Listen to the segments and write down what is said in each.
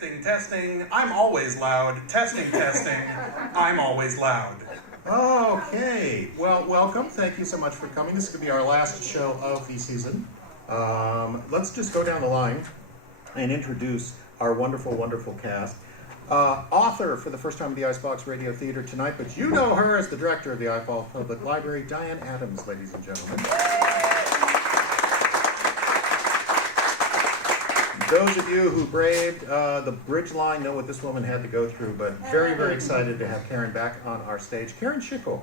Testing, testing, I'm always loud. Testing, testing, I'm always loud. Okay, well, welcome. Thank you so much for coming. This is going to be our last show of the season. Let's just go down the line and introduce our wonderful, wonderful cast. Author for the first time at the Icebox Radio Theater tonight, but you know her as the director of the Icebox Public Library, Diane Adams, ladies and gentlemen. Those of you who braved the bridge line know what this woman had to go through, but very, very excited to have Karen back on our stage. Karen Schickel.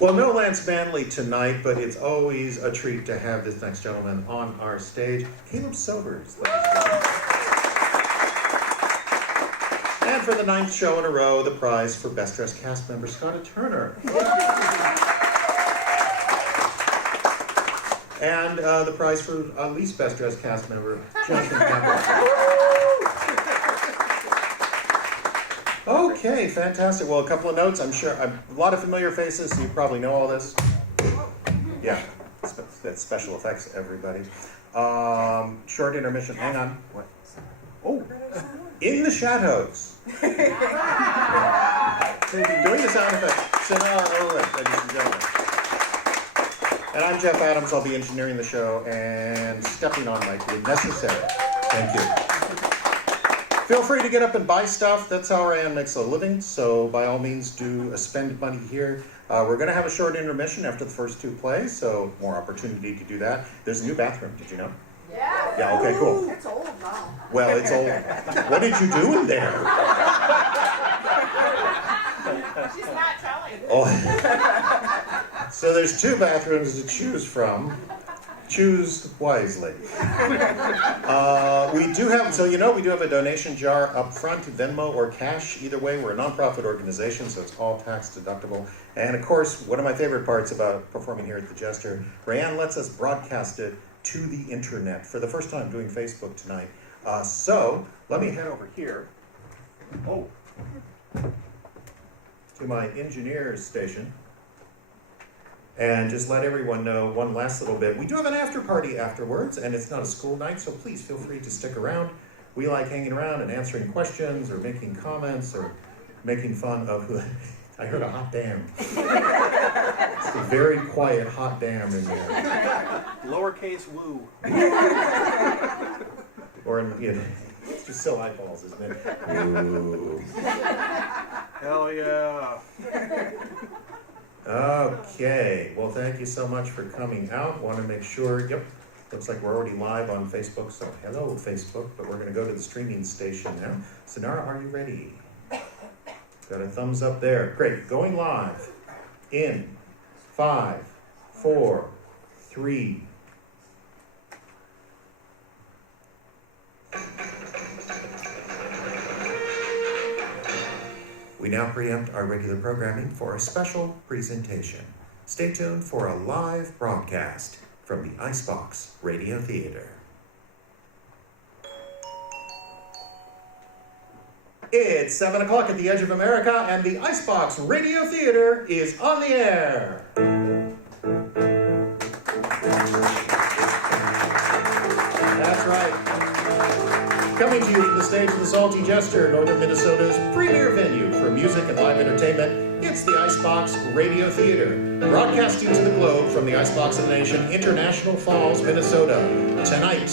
Well, no Lance Manley tonight, but it's always a treat to have this next gentleman on our stage. Caleb Sobers. And for the 9th show in a row, the prize for Best Dressed Cast Member, Scotta Turner. And the prize for least Best Dressed Cast Member, Jonathan Campbell. Okay, fantastic. Well, a couple of notes. I'm sure a lot of familiar faces, so you probably know all this. Yeah, that's special effects, everybody. Short intermission. Hang on. What? Oh, In the Shadows. Doing the sound effects. Sonora Olin, ladies and gentlemen. And I'm Jeff Adams. I'll be engineering the show, and stepping on might be necessary. Thank you. Feel free to get up and buy stuff. That's how Ryan makes a living, so by all means do spend money here. We're going to have a short intermission after the first 2 plays, so more opportunity to do that. There's a new bathroom, did you know? Yeah. Yeah, okay, cool. It's old now. Well, it's old. What did you do in there? She's not telling. Oh. So there's 2 bathrooms to choose from. Choose wisely. We do have, so you know, we do have a donation jar up front, Venmo or cash. Either way, we're a nonprofit organization, so it's all tax deductible. And of course, one of my favorite parts about performing here at the Jester, Rayanne lets us broadcast it to the internet for the first time doing Facebook tonight. So let me head over here. Oh, to my engineer's station. And just let everyone know one last little bit. We do have an after party afterwards, and it's not a school night, so please feel free to stick around. We like hanging around and answering questions or making comments or making fun of who. I heard a hot damn. It's a very quiet hot damn in there. Lowercase woo. Or, you know, it's just so eyeballs, isn't it? Ooh. Hell yeah. Okay, well, thank you so much for coming out. Want to make sure, yep, looks like we're already live on Facebook, so hello, Facebook, but we're going to go to the streaming station now. Sonara, are you ready? Got a thumbs up there. Great, going live in 5, 4, 3. We now preempt our regular programming for a special presentation. Stay tuned for a live broadcast from the Icebox Radio Theater. It's 7 o'clock at the edge of America, and the Icebox Radio Theater is on the air. That's right. Coming to you from the stage of the Salty Jester, Northern Minnesota's premier venue for music and live entertainment, it's the Icebox Radio Theater, broadcasting to the globe from the Icebox of the Nation, International Falls, Minnesota. Tonight,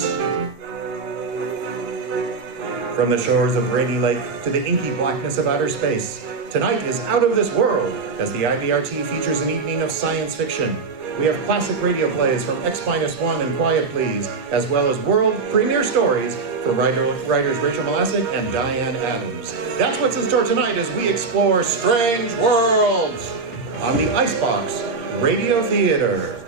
from the shores of Rainy Lake to the inky blackness of outer space, tonight is Out of This World, as the IBRT features an evening of science fiction. We have classic radio plays from X-1 and Quiet Please, as well as world premiere stories for writers Rachel Malasic and Diane Adams. That's what's in store tonight as we explore strange worlds on the Icebox Radio Theater.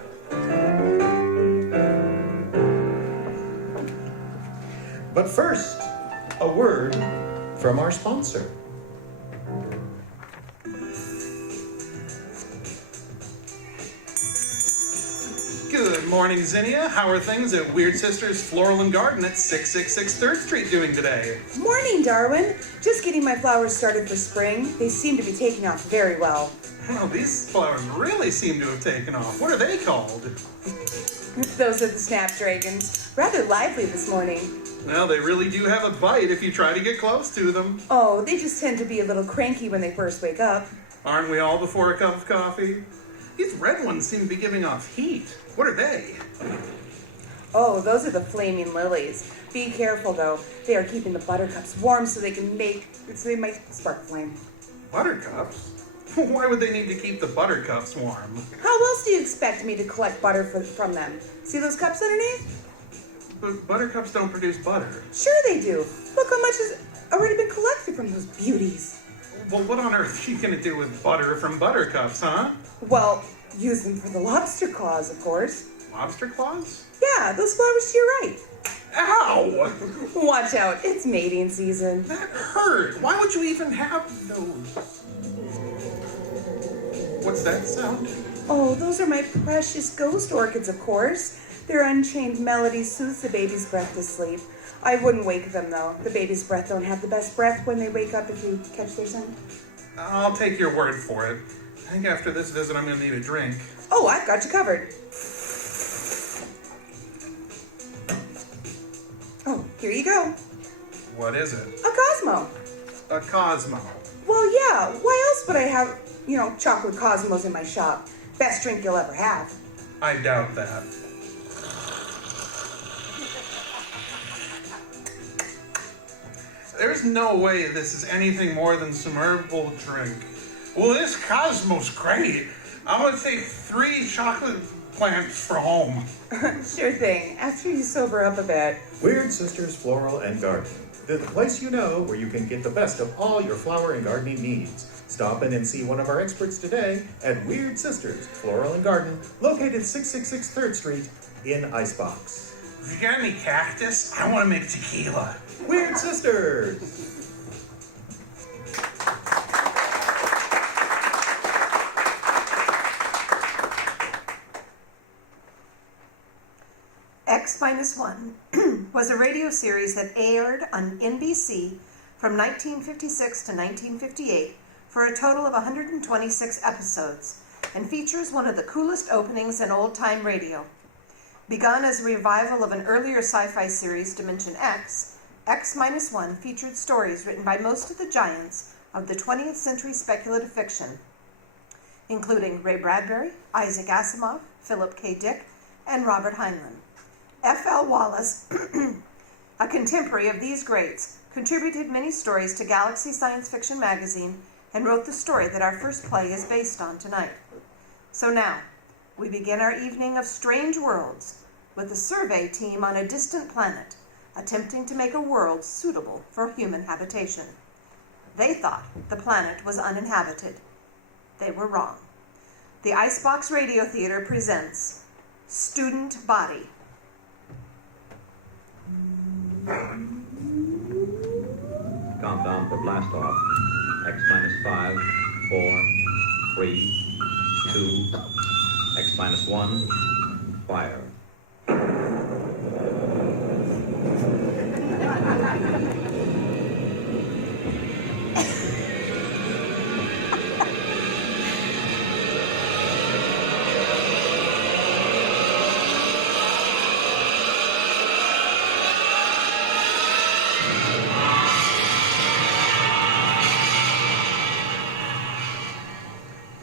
But first, a word from our sponsor. Good morning, Zinnia. How are things at Weird Sisters Floral and Garden at 666 3rd Street doing today? Morning, Darwin. Just getting my flowers started for spring. They seem to be taking off very well. Well, these flowers really seem to have taken off. What are they called? Those are the snapdragons. Rather lively this morning. Well, they really do have a bite if you try to get close to them. Oh, they just tend to be a little cranky when they first wake up. Aren't we all before a cup of coffee? These red ones seem to be giving off heat. What are they? Oh, those are the flaming lilies. Be careful though. They are keeping the buttercups warm so they might spark flame. Buttercups? Why would they need to keep the buttercups warm? How else do you expect me to collect butter from them? See those cups underneath? But buttercups don't produce butter. Sure they do. Look how much has already been collected from those beauties. Well, what on earth are you gonna do with butter from buttercups, huh? Well, use them for the lobster claws, of course. Lobster claws? Yeah, those flowers to your right. Ow! Watch out, it's mating season. That hurt. Why would you even have those? What's that sound? Oh, those are my precious ghost orchids, of course. Their unchained melody soothes the baby's breath to sleep. I wouldn't wake them, though. The baby's breath don't have the best breath when they wake up if you catch their scent. I'll take your word for it. I think after this visit I'm gonna need a drink. Oh, I've got you covered. Oh, here you go. What is it? A Cosmo. A Cosmo. Well, yeah. Why else would I have, chocolate Cosmos in my shop? Best drink you'll ever have. I doubt that. There's no way this is anything more than some herbal drink. Well, this Cosmo's great. I'm gonna take 3 chocolate plants for home. Sure thing. After you sober up a bit. Weird Sisters Floral and Garden, the place you know where you can get the best of all your flower and gardening needs. Stop in and see one of our experts today at Weird Sisters Floral and Garden, located 666 3rd Street in Icebox. If you got any cactus, I want to make tequila. Weird Sisters! X-1 was a radio series that aired on NBC from 1956 to 1958 for a total of 126 episodes and features one of the coolest openings in old-time radio. Begun as a revival of an earlier sci-fi series, Dimension X, X-1 featured stories written by most of the giants of the 20th century speculative fiction, including Ray Bradbury, Isaac Asimov, Philip K. Dick, and Robert Heinlein. F.L. Wallace, a contemporary of these greats, contributed many stories to Galaxy Science Fiction magazine and wrote the story that our first play is based on tonight. So now, we begin our evening of strange worlds with a survey team on a distant planet attempting to make a world suitable for human habitation. They thought the planet was uninhabited. They were wrong. The Icebox Radio Theater presents Student Body. Countdown for blast off. X-5, 4, 3, 2, X-1, fire.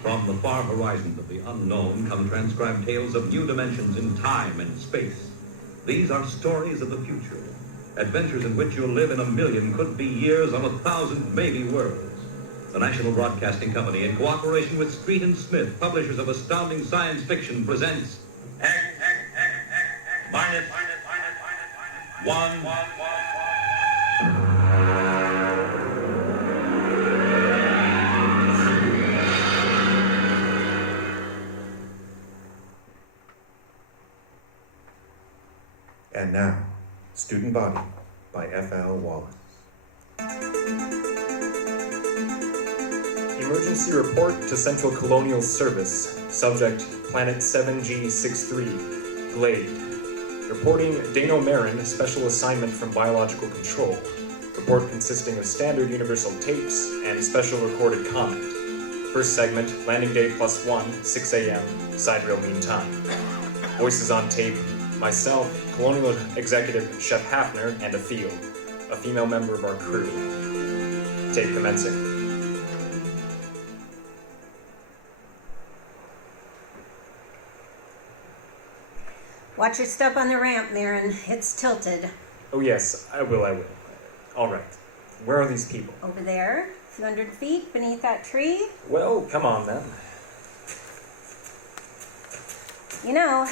From the far horizons of the unknown come transcribed tales of new dimensions in time and space. These are stories of the future, adventures in which you'll live in 1,000,000 could-be years on 1,000 maybe worlds. The National Broadcasting Company, in cooperation with Street and Smith, publishers of astounding science fiction, presents X minus 1. And now, Student Body by F.L. Wallace. Emergency report to Central Colonial Service. Subject, Planet 7G63. Glade. Reporting Dano Marin, special assignment from Biological Control. Report consisting of standard universal tapes and special recorded comment. First segment, landing day +1, 6 a.m., sidereal mean time. Voices on tape, myself, Colonial Executive Chef Hafner, and Athil, a female member of our crew. Tape commencing. Watch your step on the ramp, Mirren. It's tilted. Oh yes, I will. All right. Where are these people? Over there, a few hundred feet beneath that tree. Well, come on then. You know,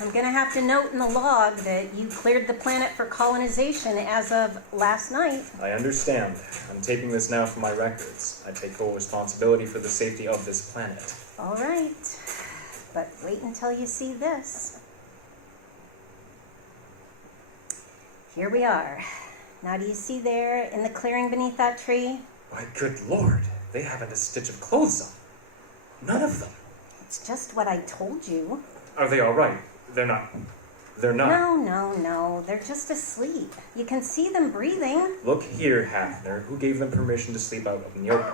I'm gonna have to note in the log that you cleared the planet for colonization as of last night. I understand. I'm taping this now for my records. I take full responsibility for the safety of this planet. All right, but wait until you see this. Here we are. Now do you see there in the clearing beneath that tree? Why, good Lord, they haven't a stitch of clothes on. None of them. It's just what I told you. Are they all right? They're not. No. They're just asleep. You can see them breathing. Look here, Hafner. Who gave them permission to sleep out in the open?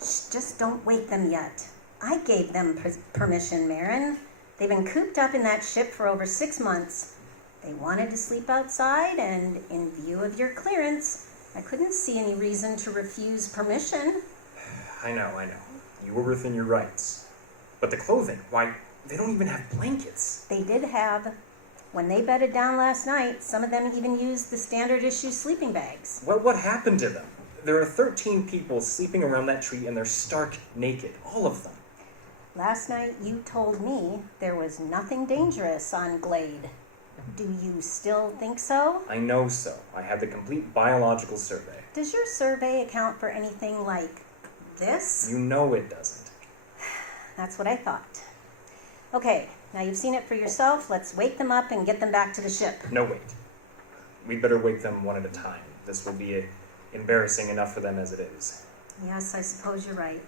Shh, just don't wake them yet. I gave them permission, Mirren. They've been cooped up in that ship for over 6 months. They wanted to sleep outside, and in view of your clearance, I couldn't see any reason to refuse permission. I know. You were within your rights. But the clothing, why, they don't even have blankets. They did have. When they bedded down last night, some of them even used the standard issue sleeping bags. Well, what happened to them? There are 13 people sleeping around that tree, and they're stark naked. All of them. Last night, you told me there was nothing dangerous on Glade. Do you still think so? I know so. I had the complete biological survey. Does your survey account for anything like this? You know it doesn't. That's what I thought. Okay, now you've seen it for yourself. Let's wake them up and get them back to the ship. No, wait. We'd better wake them one at a time. This will be embarrassing enough for them as it is. Yes, I suppose you're right.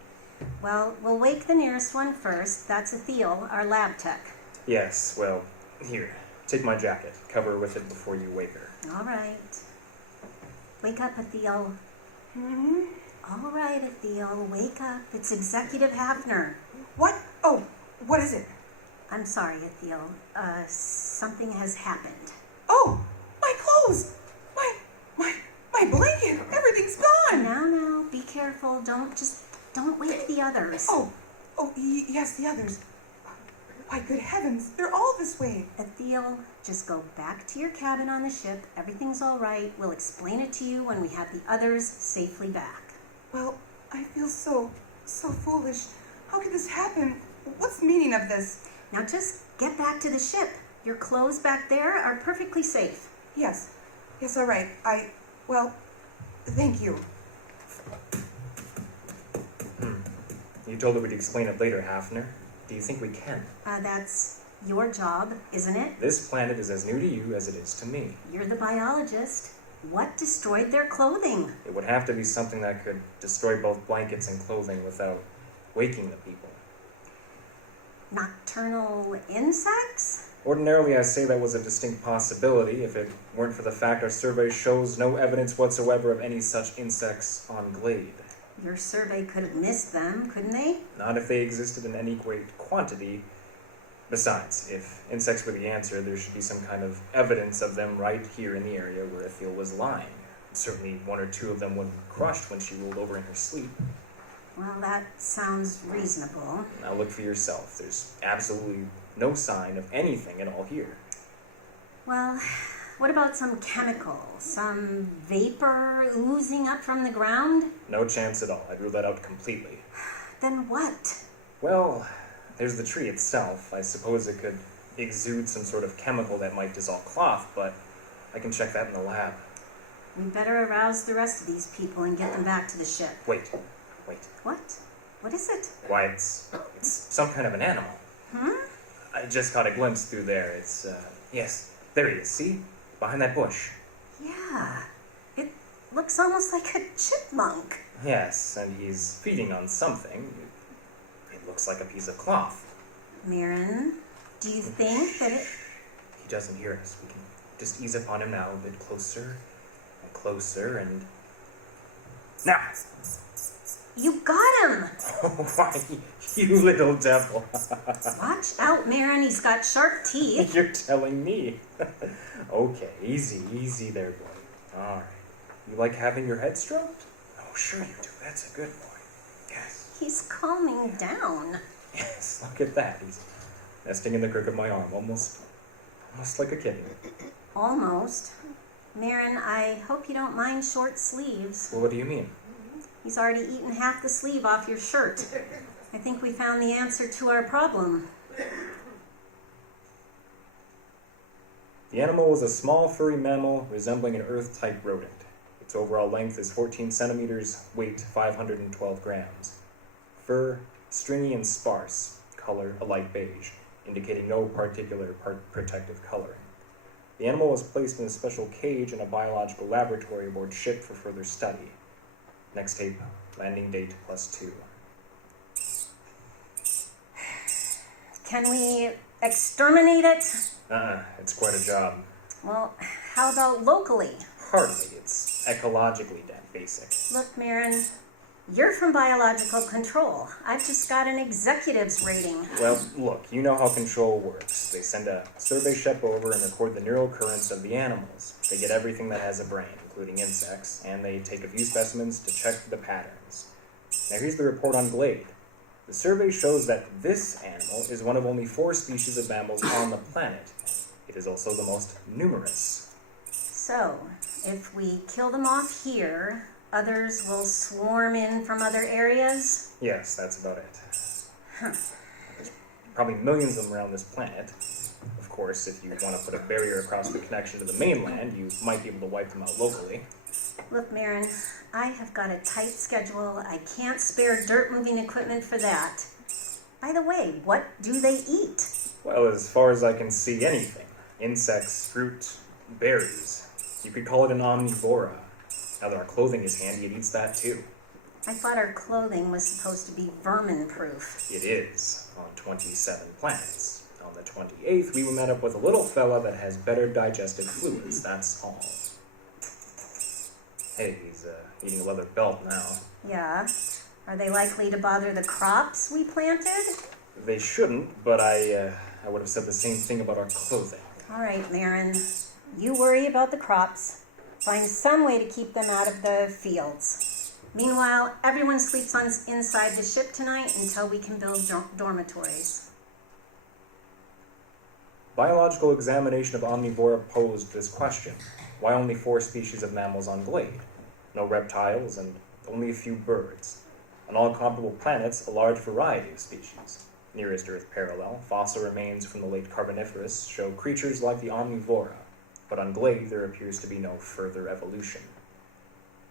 Well, we'll wake the nearest one first. That's Athil, our lab tech. Yes, well, here. Take my jacket. Cover her with it before you wake her. All right. Wake up, Athil. All right, Athil, wake up. It's Executive Hafner. What? Oh, what is it? I'm sorry, Athil. Something has happened. Oh, my clothes! My blanket! Everything's gone! Now, be careful. Don't wake the others. Yes, the others. Why, good heavens, they're all this way. Athil, just go back to your cabin on the ship. Everything's all right. We'll explain it to you when we have the others safely back. Well, I feel so foolish. How could this happen? What's the meaning of this? Now just get back to the ship. Your clothes back there are perfectly safe. Yes, all right. Thank you. You told her we'd explain it later, Hafner. Do you think we can? That's your job, isn't it? This planet is as new to you as it is to me. You're the biologist. What destroyed their clothing? It would have to be something that could destroy both blankets and clothing without waking the people. Nocturnal insects? Ordinarily, I say that was a distinct possibility if it weren't for the fact our survey shows no evidence whatsoever of any such insects on Glade. Your survey could have missed them, couldn't they? Not if they existed in any great quantity. Besides, if insects were the answer, there should be some kind of evidence of them right here in the area where Athil was lying. Certainly one or two of them would have crushed when she rolled over in her sleep. Well, that sounds reasonable. Now look for yourself. There's absolutely no sign of anything at all here. Well, what about some chemical? Some vapor oozing up from the ground? No chance at all. I'd rule that out completely. Then what? Well, there's the tree itself. I suppose it could exude some sort of chemical that might dissolve cloth, but I can check that in the lab. We better arouse the rest of these people and get them back to the ship. Wait. What? What is it? Why, it's some kind of an animal. I just caught a glimpse through there. Yes, there he is. See? Behind that bush. Yeah. It looks almost like a chipmunk. Yes, and he's feeding on something. It looks like a piece of cloth. Mirren, do you think that it... He doesn't hear us. We can just ease upon him now a bit closer and closer and... Now! You got him! Oh, why, you little devil. Watch out, Marin. He's got sharp teeth. You're telling me. Okay, easy there, boy. All right. You like having your head stroked? Oh, sure you do. That's a good boy. Yes. He's calming down. Yes, look at that. He's nesting in the crook of my arm, almost like a kitten. Almost. Marin, I hope you don't mind short sleeves. Well, what do you mean? He's already eaten half the sleeve off your shirt. I think we found the answer to our problem. The animal was a small, furry mammal resembling an Earth-type rodent. Its overall length is 14 centimeters, weight 512 grams. Fur, stringy and sparse, color a light beige, indicating no particular protective coloring. The animal was placed in a special cage in a biological laboratory aboard ship for further study. Next tape, landing date +2. Can we exterminate it? It's quite a job. Well, how about locally? Hardly. It's ecologically that basic. Look, Marin, you're from biological control. I've just got an executive's rating. Well, look, you know how control works. They send a survey ship over and record the neural currents of the animals. They get everything that has a brain, including insects, and they take a few specimens to check the patterns. Now here's the report on Glade. The survey shows that this animal is one of only 4 species of mammals on the planet. It is also the most numerous. So, if we kill them off here, others will swarm in from other areas? Yes, that's about it. There's probably millions of them around this planet. Of course, if you want to put a barrier across the connection to the mainland, you might be able to wipe them out locally. Look, Marin, I have got a tight schedule. I can't spare dirt-moving equipment for that. By the way, what do they eat? Well, as far as I can see, anything. Insects, fruit, berries. You could call it an omnivora. Now that our clothing is handy, it eats that too. I thought our clothing was supposed to be vermin-proof. It is, on 27 planets. On the 28th, we met up with a little fella that has better digestive fluids, that's all. Hey, he's eating a leather belt now. Yeah? Are they likely to bother the crops we planted? They shouldn't, but I would have said the same thing about our clothing. All right, Marin. You worry about the crops. Find some way to keep them out of the fields. Meanwhile, everyone sleeps inside the ship tonight until we can build dormitories. Biological examination of Omnivora posed this question. Why only 4 species of mammals on Glade? No reptiles and only a few birds. On all comparable planets, a large variety of species. Nearest Earth parallel, fossil remains from the late Carboniferous show creatures like the Omnivora, but on Glade there appears to be no further evolution.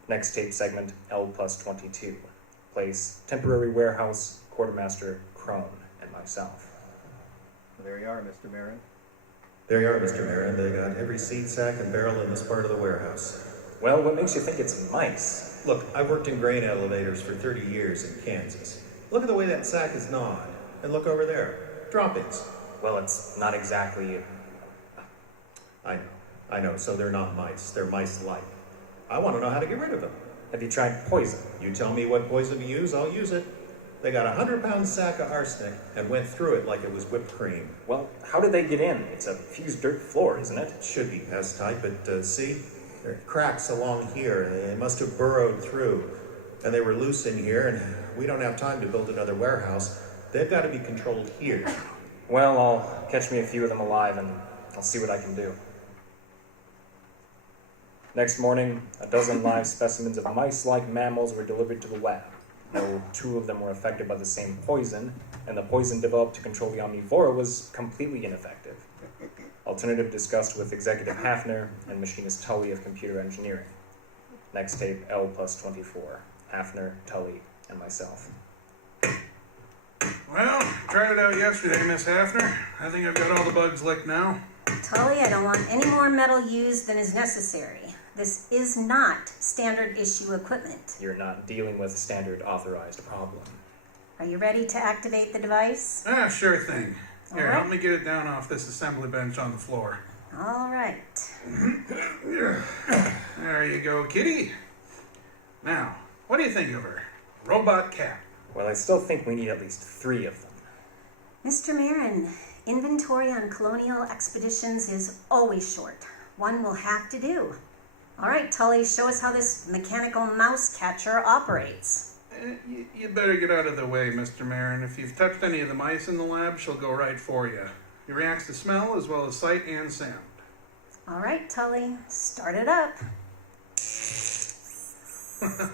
Next tape segment, L+22. Place, temporary warehouse, Quartermaster Crone, and myself. There you are, Mr. Marin. There you are, Mr. Marin. They got every seed sack and barrel in this part of the warehouse. Well, what makes you think it's mice? Look, I've worked in grain elevators for 30 years in Kansas. Look at the way that sack is gnawed. And look over there. Droppings. Well, it's not exactly... I know. So they're not mice. They're mice-like. I want to know how to get rid of them. Have you tried poison? You tell me what poison to use, I'll use it. They got a 100-pound sack of arsenic and went through it like it was whipped cream. Well, how did they get in? It's a fused dirt floor, isn't it? It should be pest-type, but see? There are cracks along here. They must have burrowed through. And they were loose in here, and we don't have time to build another warehouse. They've got to be controlled here. Well, I'll catch me a few of them alive, and I'll see what I can do. Next morning, a dozen live specimens of mice-like mammals were delivered to the lab. No 2 of them were affected by the same poison, and the poison developed to control the Omnivora was completely ineffective. Alternative discussed with Executive Hafner and Machinist Tully of Computer Engineering. Next tape, L+24. Hafner, Tully, and myself. Well, tried it out yesterday, Miss Hafner. I think I've got all the bugs licked now. Tully, I don't want any more metal used than is necessary. This is not standard issue equipment. You're not dealing with standard authorized problem. Are you ready to activate the device? Sure thing. Here, All right. help me get it down off this assembly bench on the floor. All right. There you go, kitty. Now, what do you think of her? Robot cat. Well, I still think we need at least 3 of them. Mr. Marin, inventory on colonial expeditions is always short. One will have to do. All right, Tully, show us how this mechanical mouse catcher operates. You better get out of the way, Mr. Marin. If you've touched any of the mice in the lab, she'll go right for you. He reacts to smell as well as sight and sound. All right, Tully, start it up.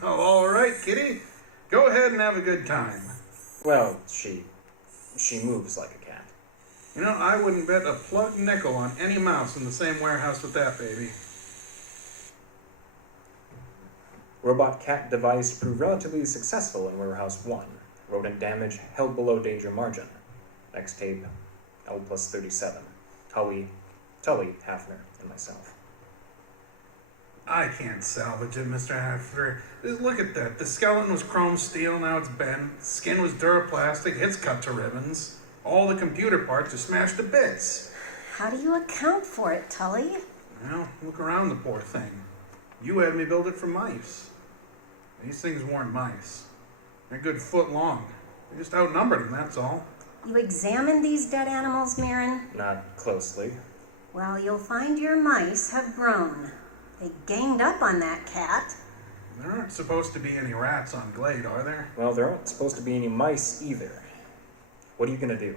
All right, kitty. Go ahead and have a good time. Well, she moves like a cat. You know, I wouldn't bet a plug nickel on any mouse in the same warehouse with that baby. Robot cat device proved relatively successful in Warehouse 1. Rodent damage held below danger margin. Next tape, L+37. Tully, Hafner, and myself. I can't salvage it, Mr. Hafner. Look at that. The skeleton was chrome steel, now it's bent. Skin was duraplastic, it's cut to ribbons. All the computer parts are smashed to bits. How do you account for it, Tully? Well, look around the poor thing. You had me build it for mice. These things weren't mice. They're a good foot long. We just outnumbered them, that's all. You examined these dead animals, Marin? Not closely. Well, you'll find your mice have grown. They ganged up on that cat. There aren't supposed to be any rats on Glade, are there? Well, there aren't supposed to be any mice either. What are you gonna do?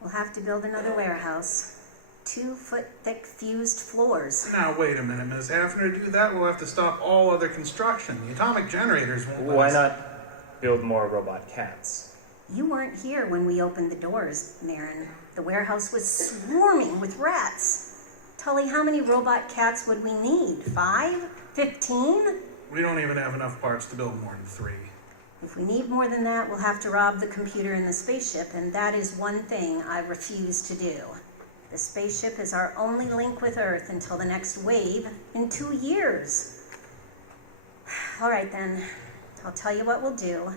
We'll have to build another warehouse. 2-foot-thick fused floors. Now, wait a minute, Ms. Hafner. To do that, we'll have to stop all other construction. The atomic generators won't let Why us... not build more robot cats? You weren't here when we opened the doors, Marin. The warehouse was swarming with rats. Tully, how many robot cats would we need? 5? 15? We don't even have enough parts to build more than 3. If we need more than that, we'll have to rob the computer in the spaceship, and that is one thing I refuse to do. The spaceship is our only link with Earth until the next wave in 2 years. All right, then. I'll tell you what we'll do.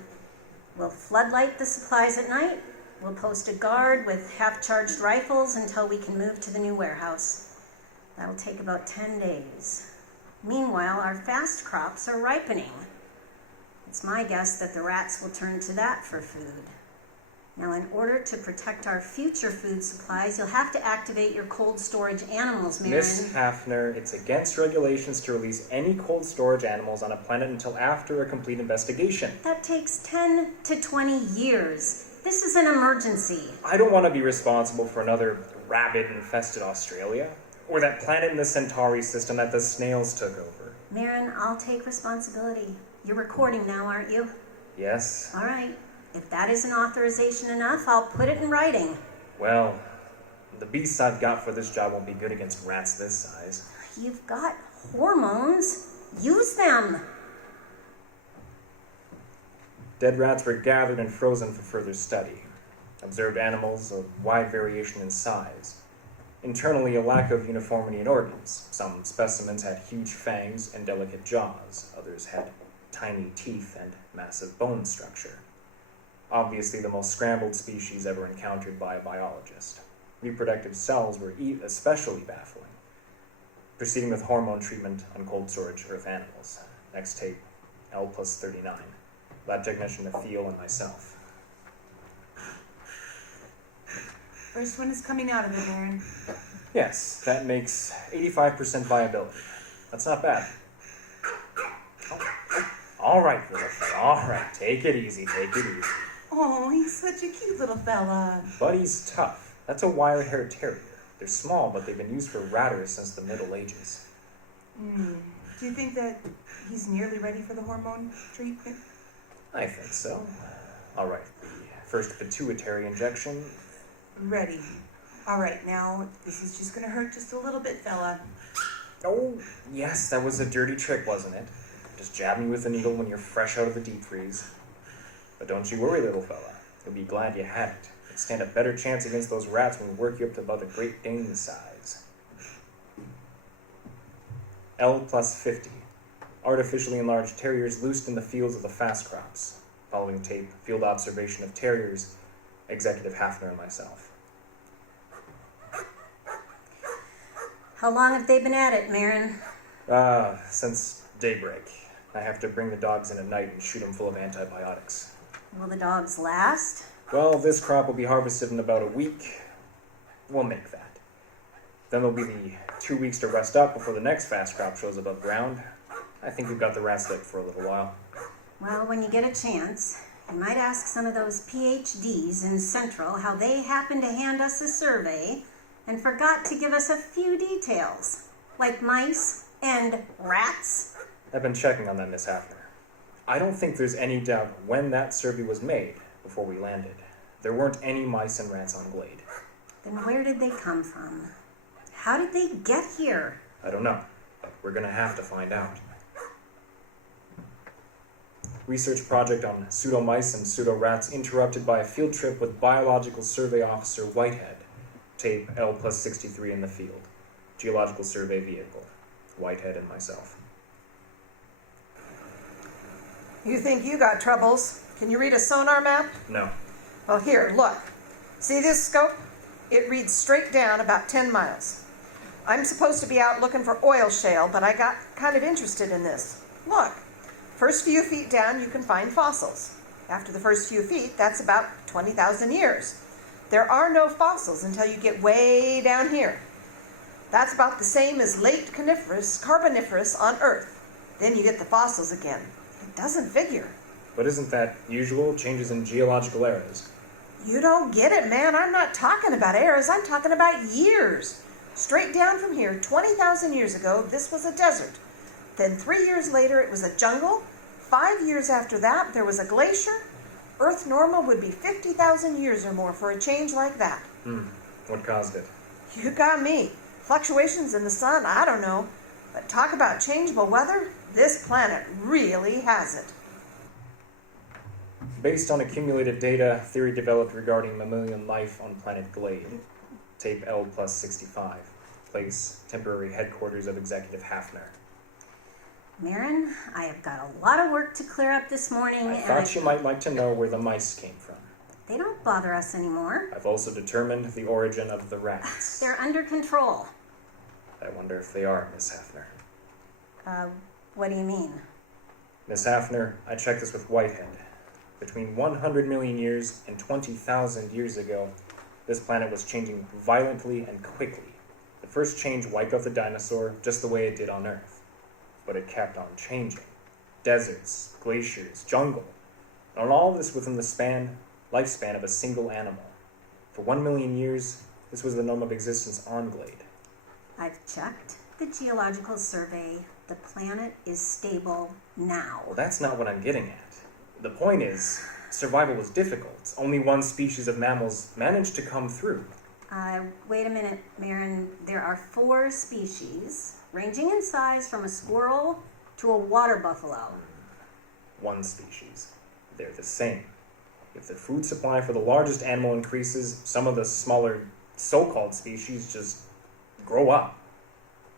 We'll floodlight the supplies at night. We'll post a guard with half-charged rifles until we can move to the new warehouse. That'll take about 10 days. Meanwhile, our fast crops are ripening. It's my guess that the rats will turn to that for food. Now, in order to protect our future food supplies, you'll have to activate your cold storage animals, Marin. Miss Hafner, it's against regulations to release any cold storage animals on a planet until after a complete investigation. That takes 10 to 20 years. This is an emergency. I don't want to be responsible for another rabbit-infested Australia, or that planet in the Centauri system that the snails took over. Marin, I'll take responsibility. You're recording now, aren't you? Yes. All right. If that isn't authorization enough, I'll put it in writing. Well, the beasts I've got for this job won't be good against rats this size. You've got hormones. Use them. Dead rats were gathered and frozen for further study. Observed animals of wide variation in size. Internally, a lack of uniformity in organs. Some specimens had huge fangs and delicate jaws. Others had tiny teeth and massive bone structure. Obviously the most scrambled species ever encountered by a biologist. Reproductive cells were especially baffling. Proceeding with hormone treatment on cold storage Earth animals. Next tape, L+39. Lab technician Thiel and myself. First one is coming out of it, Marin. Yes, that makes 85% viability. That's not bad. All right, little fella. All right, take it easy, take it easy. Oh, he's such a cute little fella. Buddy's tough. That's a wire-haired terrier. They're small, but they've been used for ratters since the Middle Ages. Do you think that he's nearly ready for the hormone treatment? I think so. All right, the first pituitary injection. Ready. All right, now, this is just going to hurt just a little bit, fella. Oh, yes, that was a dirty trick, wasn't it? Just jab me with a needle when you're fresh out of the deep freeze. But don't you worry, little fella. You'll be glad you had it. You'd stand a better chance against those rats when we work you up to about a Great Dane size. L+50. Artificially enlarged terriers loosed in the fields of the fast crops. Following tape, field observation of terriers, Executive Hafner and myself. How long have they been at it, Marin? Since daybreak. I have to bring the dogs in at night and shoot them full of antibiotics. Will the dogs last? Well, this crop will be harvested in about a week. We'll make that. Then there'll be the 2 weeks to rest up before the next fast crop shows above ground. I think we've got the rats licked for a little while. Well, when you get a chance, you might ask some of those PhDs in Central how they happened to hand us a survey and forgot to give us a few details, like mice and rats. I've been checking on that, Miss Hafner. I don't think there's any doubt when that survey was made before we landed. There weren't any mice and rats on Glade. Then where did they come from? How did they get here? I don't know, but we're gonna have to find out. Research project on pseudo-mice and pseudo-rats interrupted by a field trip with Biological Survey Officer Whitehead. Tape L+63 in the field. Geological Survey Vehicle. Whitehead and myself. You think you got troubles? Can you read a sonar map? No. Well, here, look. See this scope? It reads straight down about 10 miles. I'm supposed to be out looking for oil shale, but I got kind of interested in this. Look, first few feet down, you can find fossils. After the first few feet, that's about 20,000 years. There are no fossils until you get way down here. That's about the same as late Carboniferous on Earth. Then you get the fossils again. It doesn't figure. But isn't that usual, changes in geological eras? You don't get it, man. I'm not talking about eras. I'm talking about years. Straight down from here, 20,000 years ago, this was a desert. Then 3 years later, it was a jungle. 5 years after that, there was a glacier. Earth normal would be 50,000 years or more for a change like that. What caused it? You got me. Fluctuations in the sun, I don't know. But talk about changeable weather, this planet really has it. Based on accumulated data, theory developed regarding mammalian life on planet Glade. Tape L+65. Place, temporary headquarters of Executive Hafner. Marin, I have got a lot of work to clear up this morning. I thought you might like to know where the mice came from. They don't bother us anymore. I've also determined the origin of the rats. They're under control. I wonder if they are, Miss Hafner. What do you mean? Miss Hafner, I checked this with Whitehead. Between 100 million years and 20,000 years ago, this planet was changing violently and quickly. The first change wiped out the dinosaur just the way it did on Earth. But it kept on changing. Deserts, glaciers, jungle. And all this within the lifespan of a single animal. For 1 million years, this was the norm of existence on Glade. I've checked the geological survey. The planet is stable now. Well, that's not what I'm getting at. The point is, survival was difficult. Only one species of mammals managed to come through. Wait a minute, Marin. There are 4 species, ranging in size from a squirrel to a water buffalo. One species. They're the same. If the food supply for the largest animal increases, some of the smaller so-called species just grow up.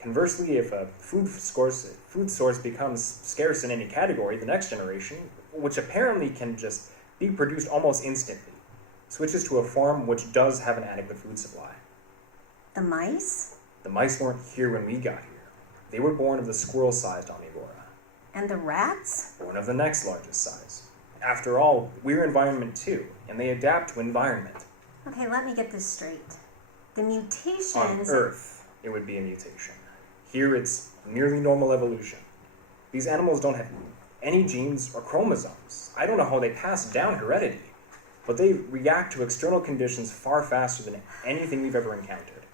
Conversely, if a food source becomes scarce in any category, the next generation, which apparently can just be produced almost instantly, switches to a form which does have an adequate food supply. The mice? The mice weren't here when we got here. They were born of the squirrel-sized omnivora. And the rats? Born of the next largest size. After all, we're environment too, and they adapt to environment. Okay, let me get this straight. The mutations... On Earth, it would be a mutation. Here, it's nearly normal evolution. These animals don't have any genes or chromosomes. I don't know how they pass down heredity, but they react to external conditions far faster than anything we've ever encountered.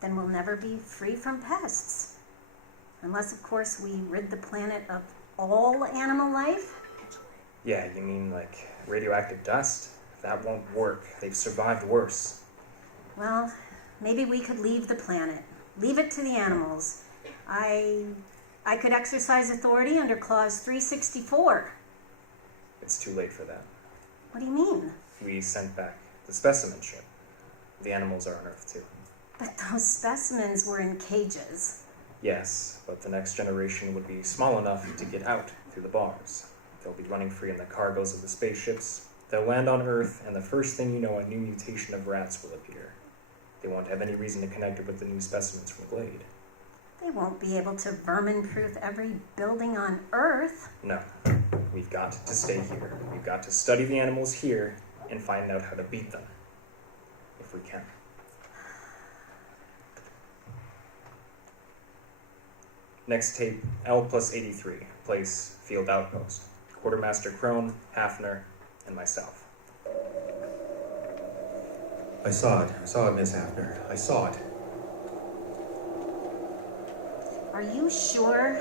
Then we'll never be free from pests. Unless, of course, we rid the planet of all animal life. Yeah, you mean like radioactive dust? That won't work. They've survived worse. Well, maybe we could leave the planet. Leave it to the animals. I could exercise authority under Clause 364. It's too late for that. What do you mean? We sent back the specimen ship. The animals are on Earth too. But those specimens were in cages. Yes, but the next generation would be small enough to get out through the bars. They'll be running free in the cargoes of the spaceships. They'll land on Earth, and the first thing you know, a new mutation of rats will appear. They won't have any reason to connect it with the new specimens from Glade. They won't be able to vermin-proof every building on Earth. No. We've got to stay here. We've got to study the animals here and find out how to beat them. If we can. Next tape, L+83, place Field Outpost. Quartermaster Crone, Hafner, and myself. I saw it, Miss Hafner. I saw it. Are you sure?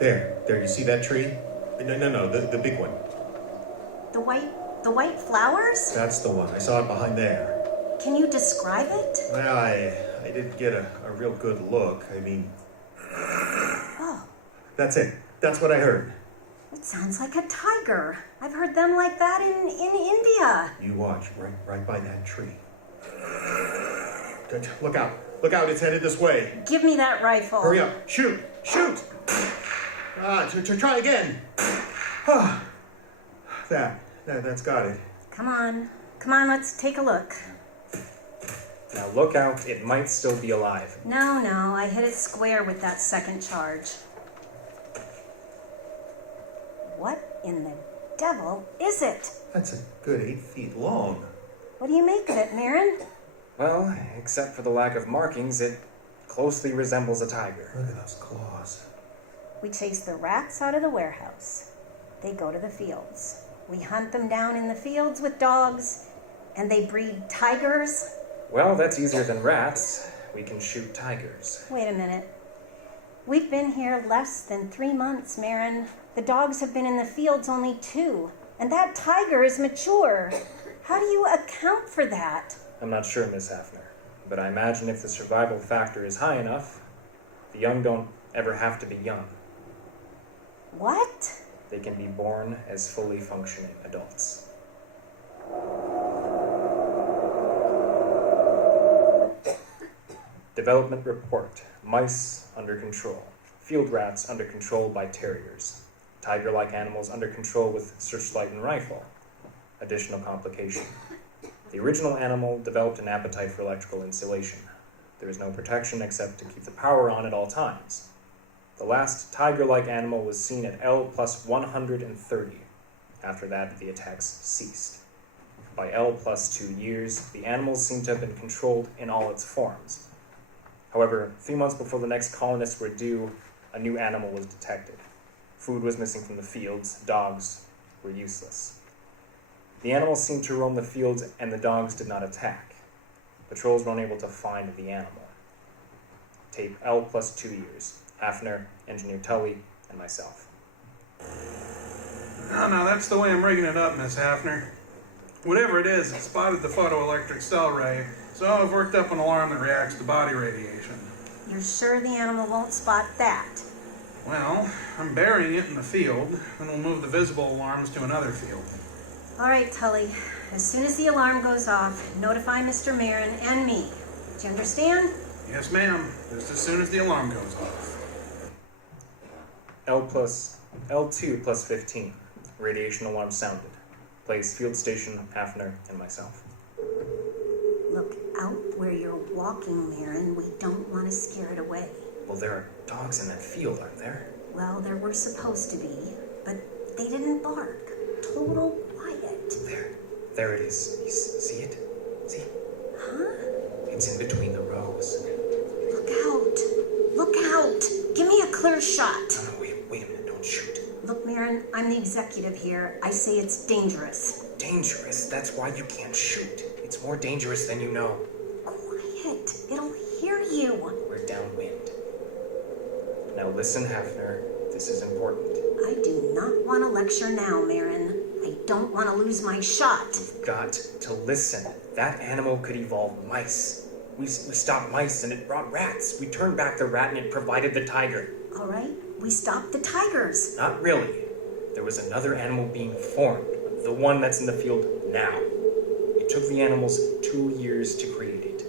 There, you see that tree? No, the big one. The white flowers? That's the one. I saw it behind there. Can you describe it? Well, I didn't get a real good look. I mean... Oh, That's it. That's what I heard. it sounds like a tiger. I've heard them like that in India. You watch, right by that tree. Good. Look out. Look out, it's headed this way. Give me that rifle. Hurry up. Shoot! To try again. That's got it. Come on, let's take a look. Now look out, it might still be alive. No, I hit it square with that second charge. What in the devil is it? That's a good 8 feet long. What do you make of it, Marin? Well, except for the lack of markings, it closely resembles a tiger. Look at those claws. We chase the rats out of the warehouse. They go to the fields. We hunt them down in the fields with dogs, and they breed tigers. Well, that's easier than rats. We can shoot tigers. Wait a minute. We've been here less than 3 months, Marin. The dogs have been in the fields only 2, and that tiger is mature. How do you account for that? I'm not sure, Miss Hafner, but I imagine if the survival factor is high enough, the young don't ever have to be young. What? They can be born as fully functioning adults. Development report. Mice under control. Field rats under control by terriers. Tiger-like animals under control with searchlight and rifle. Additional complication. The original animal developed an appetite for electrical insulation. There is no protection except to keep the power on at all times. The last tiger-like animal was seen at L+130. After that, the attacks ceased. By L+2 years, the animals seem to have been controlled in all its forms. However, 3 months before the next colonists were due, a new animal was detected. Food was missing from the fields, dogs were useless. The animals seemed to roam the fields and the dogs did not attack. Patrols were unable to find the animal. Tape L+2 years. Hafner, Engineer Tully, and myself. No, that's the way I'm rigging it up, Miss Hafner. Whatever it is, it spotted the photoelectric cell ray, so I've worked up an alarm that reacts to body radiation. You're sure the animal won't spot that? Well, I'm burying it in the field, then we'll move the visible alarms to another field. All right, Tully. As soon as the alarm goes off, notify Mr. Marin and me. Do you understand? Yes, ma'am. Just as soon as the alarm goes off. L2+15. Radiation alarm sounded. Place field station, Hafner, and myself. Look out where you're walking, Marin. We don't want to scare it away. Well, there are dogs in that field, aren't there? Well, there were supposed to be, but they didn't bark. Total quiet. There it is. You see it? See? Huh? It's in between the rows. Look out. Look out. Give me a clear shot. No, wait a minute. Don't shoot. Look, Marin, I'm the executive here. I say it's dangerous. Dangerous? That's why you can't shoot. It's more dangerous than you know. Quiet. It'll hear you. We're downwind. Now listen, Hafner. This is important. I do not want to lecture now, Marin. I don't want to lose my shot. You've got to listen. That animal could evolve mice. We stopped mice and it brought rats. We turned back the rat and it provided the tiger. All right, we stopped the tigers. Not really. There was another animal being formed. The one that's in the field now. It took the animals 2 years to create it.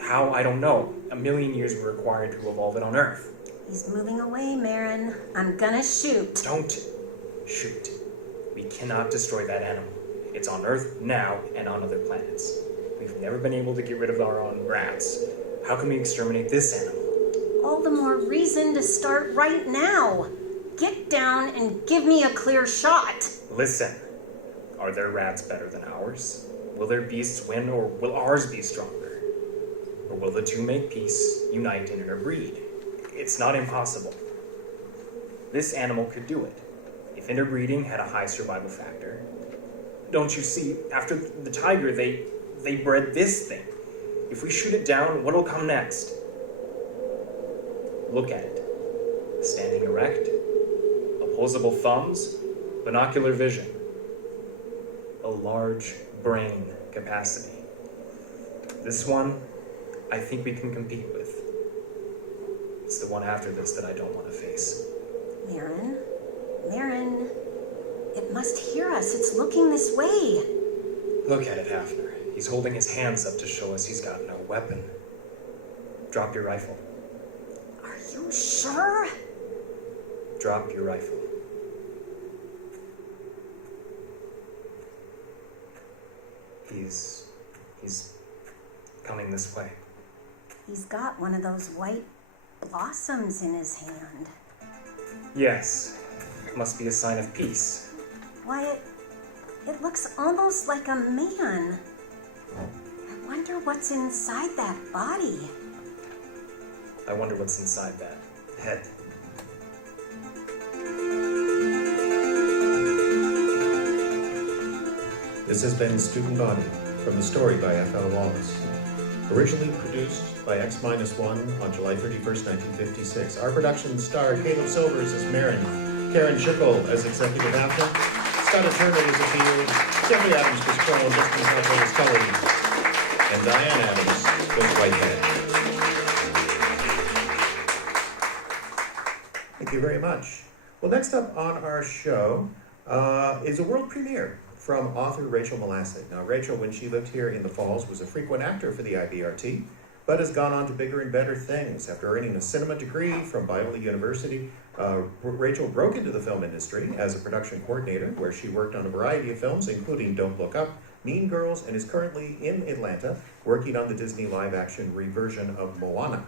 How? I don't know. 1 million years were required to evolve it on Earth. He's moving away, Marin. I'm gonna shoot. Don't shoot. We cannot destroy that animal. It's on Earth now and on other planets. We've never been able to get rid of our own rats. How can we exterminate this animal? all the more reason to start right now. Get down and give me a clear shot. Listen, are their rats better than ours? Will their beasts win, or will ours be stronger? Or will the two make peace, unite, and interbreed? It's not impossible. This animal could do it, if interbreeding had a high survival factor. Don't you see, after the tiger, they bred this thing. If we shoot it down, what'll come next? Look at it. Standing erect, opposable thumbs, binocular vision, a large brain capacity. This one, I think we can compete with. It's the one after this that I don't want to face. Marin, it must hear us. It's looking this way. Look at it, Hafner. He's holding his hands up to show us he's got no weapon. Drop your rifle. Are you sure? Drop your rifle. He's coming this way. He's got one of those white blossoms in his hand. Yes, must be a sign of peace. Why, it looks almost like a man. I wonder what's inside that body. I wonder what's inside that head. This has been Student Body, from the story by F.L. Wallace. Originally produced by X-1 on July 31st, 1956. Our production starred Caleb Silvers as Marin, Karen Schickel as Executive After, Scott Turner as Afield, Jeffrey Adams was Crow, Justin Sanford as Cully, and Diane Adams was Whitehead. Thank you very much. Well, next up on our show is a world premiere from author Rachel Molassig. Now, Rachel, when she lived here in the Falls, was a frequent actor for the IBRT, but has gone on to bigger and better things. After earning a cinema degree from Biola University, Rachel broke into the film industry as a production coordinator, where she worked on a variety of films, including Don't Look Up, Mean Girls, and is currently in Atlanta, working on the Disney live-action reversion of Moana.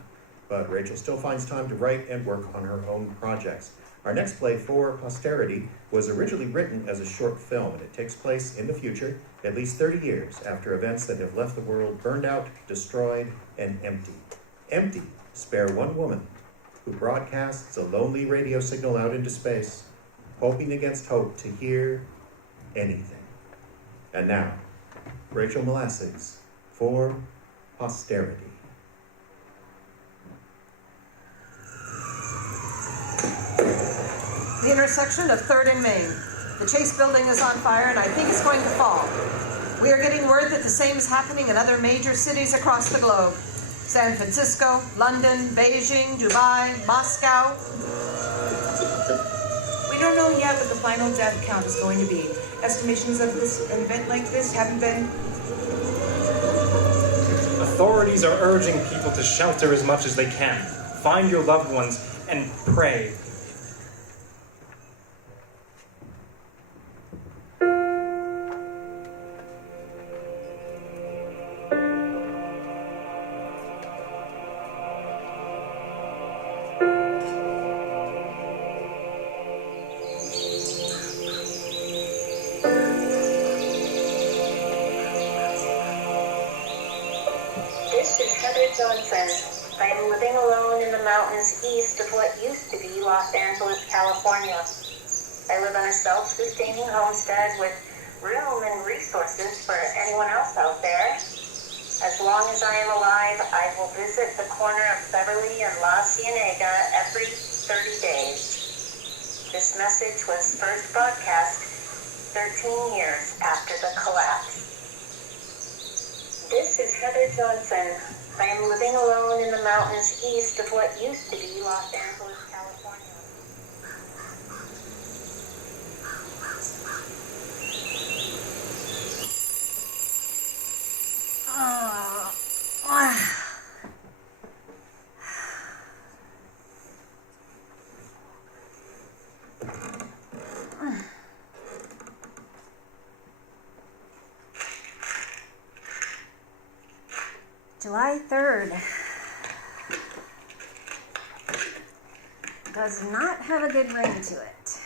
But Rachel still finds time to write and work on her own projects. Our next play, For Posterity, was originally written as a short film, and it takes place in the future, at least 30 years after events that have left the world burned out, destroyed, and empty. Empty, spare one woman who broadcasts a lonely radio signal out into space, hoping against hope to hear anything. And now, Rachel Molassig's For Posterity. The intersection of 3rd and Main. The Chase building is on fire and I think it's going to fall. We are getting word that the same is happening in other major cities across the globe. San Francisco, London, Beijing, Dubai, Moscow. We don't know yet what the final death count is going to be. Estimations of an event like this haven't been... Authorities are urging people to shelter as much as they can. Find your loved ones and pray. I am living alone in the mountains east of what used to be Los Angeles, California. I live on a self-sustaining homestead with room and resources for anyone else out there. As long as I am alive, I will visit the corner of Beverly and La Cienega every 30 days. This message was first broadcast 13 years after the collapse. This is Heather Johnson. I am living alone in the mountains east of what used to be Los Angeles, California. July 3rd. does not have a good ring to it.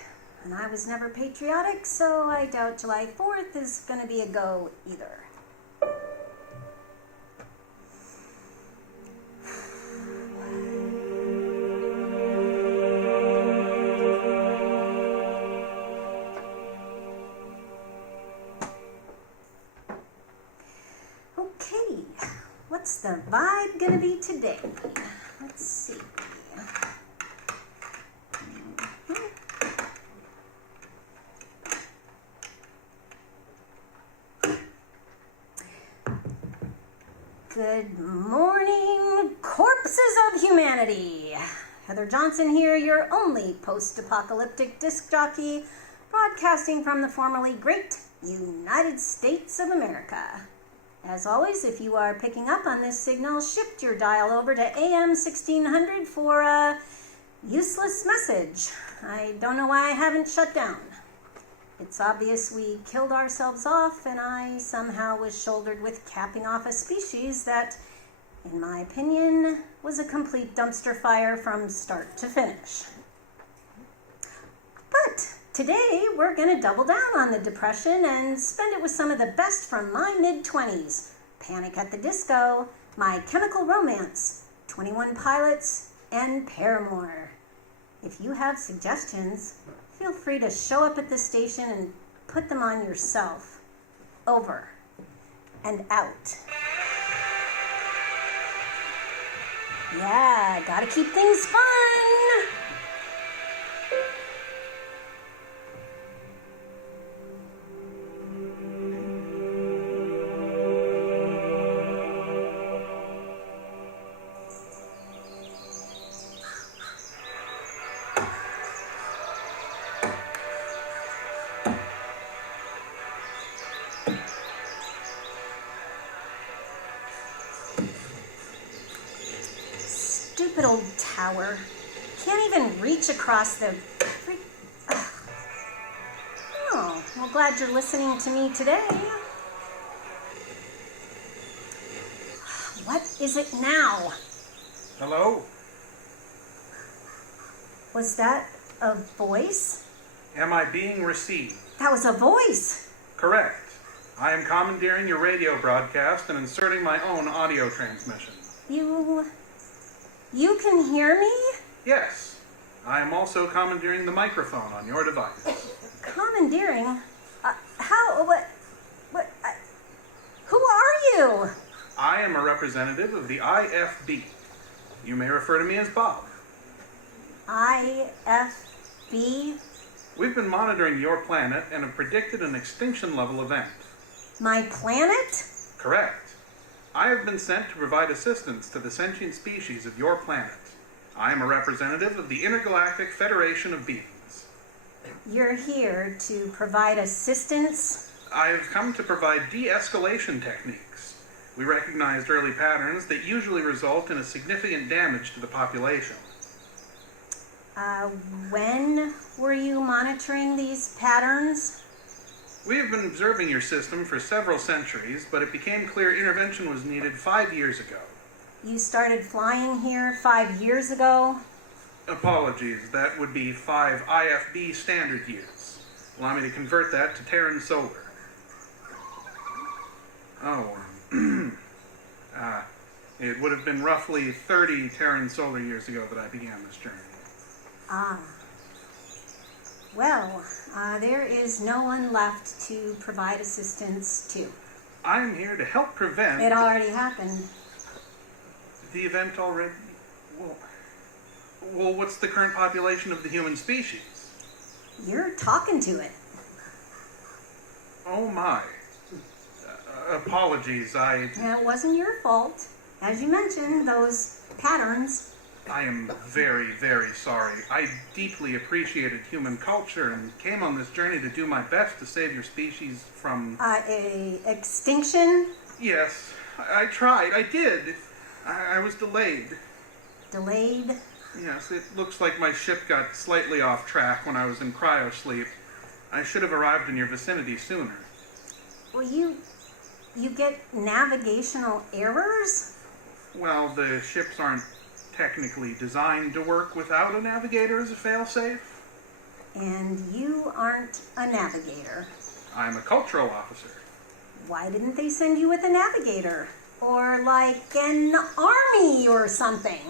And I was never patriotic, so I doubt July 4th is going to be a go either. Okay, what's the vibe going to be today? Let's see. Good morning, corpses of humanity. Heather Johnson here, your only post-apocalyptic disc jockey, broadcasting from the formerly great United States of America. As always, if you are picking up on this signal, shift your dial over to AM 1600 for a useless message. I don't know why I haven't shut down. It's obvious we killed ourselves off, and I somehow was shouldered with capping off a species that, in my opinion, was a complete dumpster fire from start to finish. But today, we're going to double down on the Depression and spend it with some of the best from my mid-20s. Panic at the Disco, My Chemical Romance, 21 Pilots, and Paramore. If you have suggestions, feel free to show up at the station and put them on yourself. Over and out. Yeah, gotta keep things fun. Stupid old tower. Can't even reach across the... Ugh. Oh, well, glad you're listening to me today. What is it now? Hello? Was that a voice? Am I being received? That was a voice. Correct. I am commandeering your radio broadcast and inserting my own audio transmission. You can hear me? Yes. I am also commandeering the microphone on your device. Commandeering? Who are you? I am a representative of the IFB. You may refer to me as Bob. IFB? We've been monitoring your planet and have predicted an extinction level event. My planet? Correct. I have been sent to provide assistance to the sentient species of your planet. I am a representative of the Intergalactic Federation of Beings. You're here to provide assistance? I have come to provide de-escalation techniques. We recognized early patterns that usually result in a significant damage to the population. When were you monitoring these patterns? We have been observing your system for several centuries, but it became clear intervention was needed 5 years ago. You started flying here 5 years ago? Apologies, that would be 5 IFB standard years. Allow me to convert that to Terran Solar. It would have been roughly 30 Terran Solar years ago that I began this journey. Well, there is no one left to provide assistance to. I'm here to help prevent... It already happened. The event already... Well, what's the current population of the human species? You're talking to it. Oh my. Apologies, It wasn't your fault. As you mentioned, those patterns... I am very, very sorry. I deeply appreciated human culture and came on this journey to do my best to save your species from... extinction? Yes, I tried. I did. I was delayed. Delayed? Yes, it looks like my ship got slightly off track when I was in cryosleep. I should have arrived in your vicinity sooner. Well, you get navigational errors? Well, the ships aren't technically designed to work without a navigator as a failsafe. And you aren't a navigator. I'm a cultural officer. Why didn't they send you with a navigator? Or like an army or something?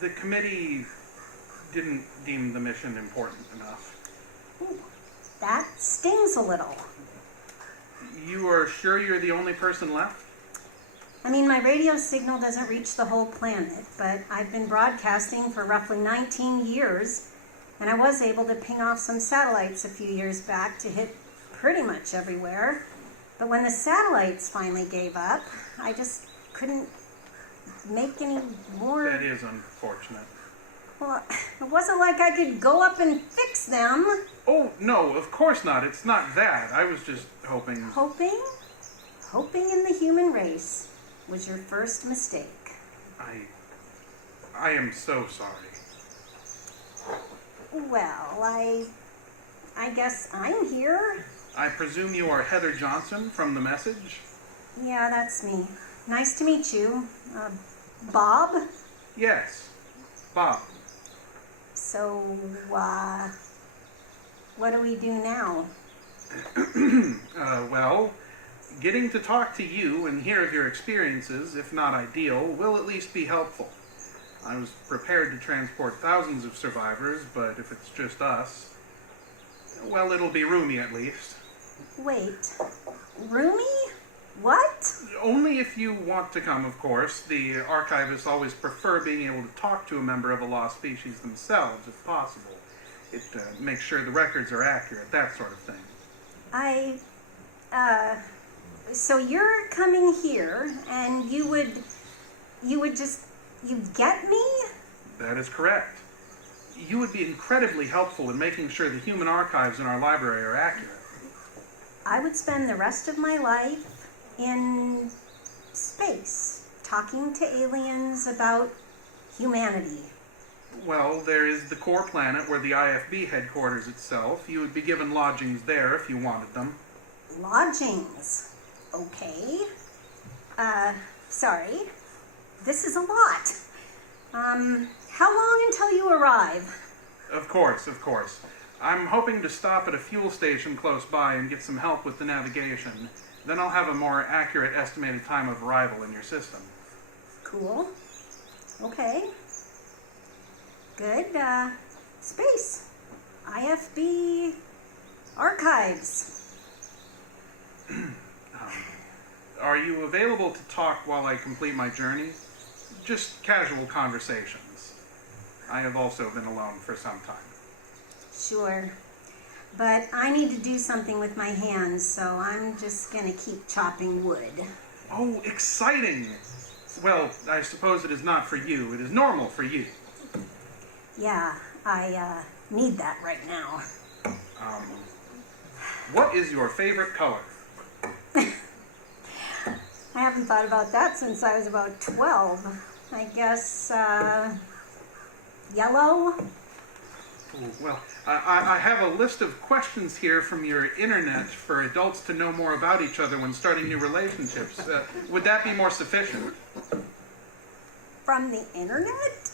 The committee didn't deem the mission important enough. Ooh, that stings a little. You are sure you're the only person left? I mean, my radio signal doesn't reach the whole planet, but I've been broadcasting for roughly 19 years, and I was able to ping off some satellites a few years back to hit pretty much everywhere. But when the satellites finally gave up, I just couldn't make any more. That is unfortunate. Well, it wasn't like I could go up and fix them. Oh, no, of course not. It's not that. I was just hoping... Hoping? Hoping in the human race was your first mistake. I am so sorry. Well, I guess I'm here. I presume you are Heather Johnson from The Message? Yeah, that's me. Nice to meet you. Bob? Yes, Bob. So, what do we do now? Well, getting to talk to you and hear of your experiences, if not ideal, will at least be helpful. I was prepared to transport thousands of survivors, but if it's just us, well, it'll be roomy at least. Wait, roomy? What? Only if you want to come, of course. The archivists always prefer being able to talk to a member of a lost species themselves, if possible. It makes sure the records are accurate, that sort of thing. So you're coming here, and you get me? That is correct. You would be incredibly helpful in making sure the human archives in our library are accurate. I would spend the rest of my life in space, talking to aliens about humanity. Well, there is the core planet where the IFB headquarters itself. You would be given lodgings there if you wanted them. Lodgings? Okay. Sorry. This is a lot. How long until you arrive? Of course, of course. I'm hoping to stop at a fuel station close by and get some help with the navigation. Then I'll have a more accurate estimated time of arrival in your system. Cool. Okay. Good. Space. IFB archives. Are you available to talk while I complete my journey? Just casual conversations. I have also been alone for some time. Sure. But I need to do something with my hands, so I'm just gonna keep chopping wood. Oh, exciting! Well, I suppose it is not for you. It is normal for you. Yeah, I need that right now. What is your favorite color? I haven't thought about that since I was about 12. I guess, yellow? Well, I have a list of questions here from your internet for adults to know more about each other when starting new relationships. Would that be more sufficient? From the internet?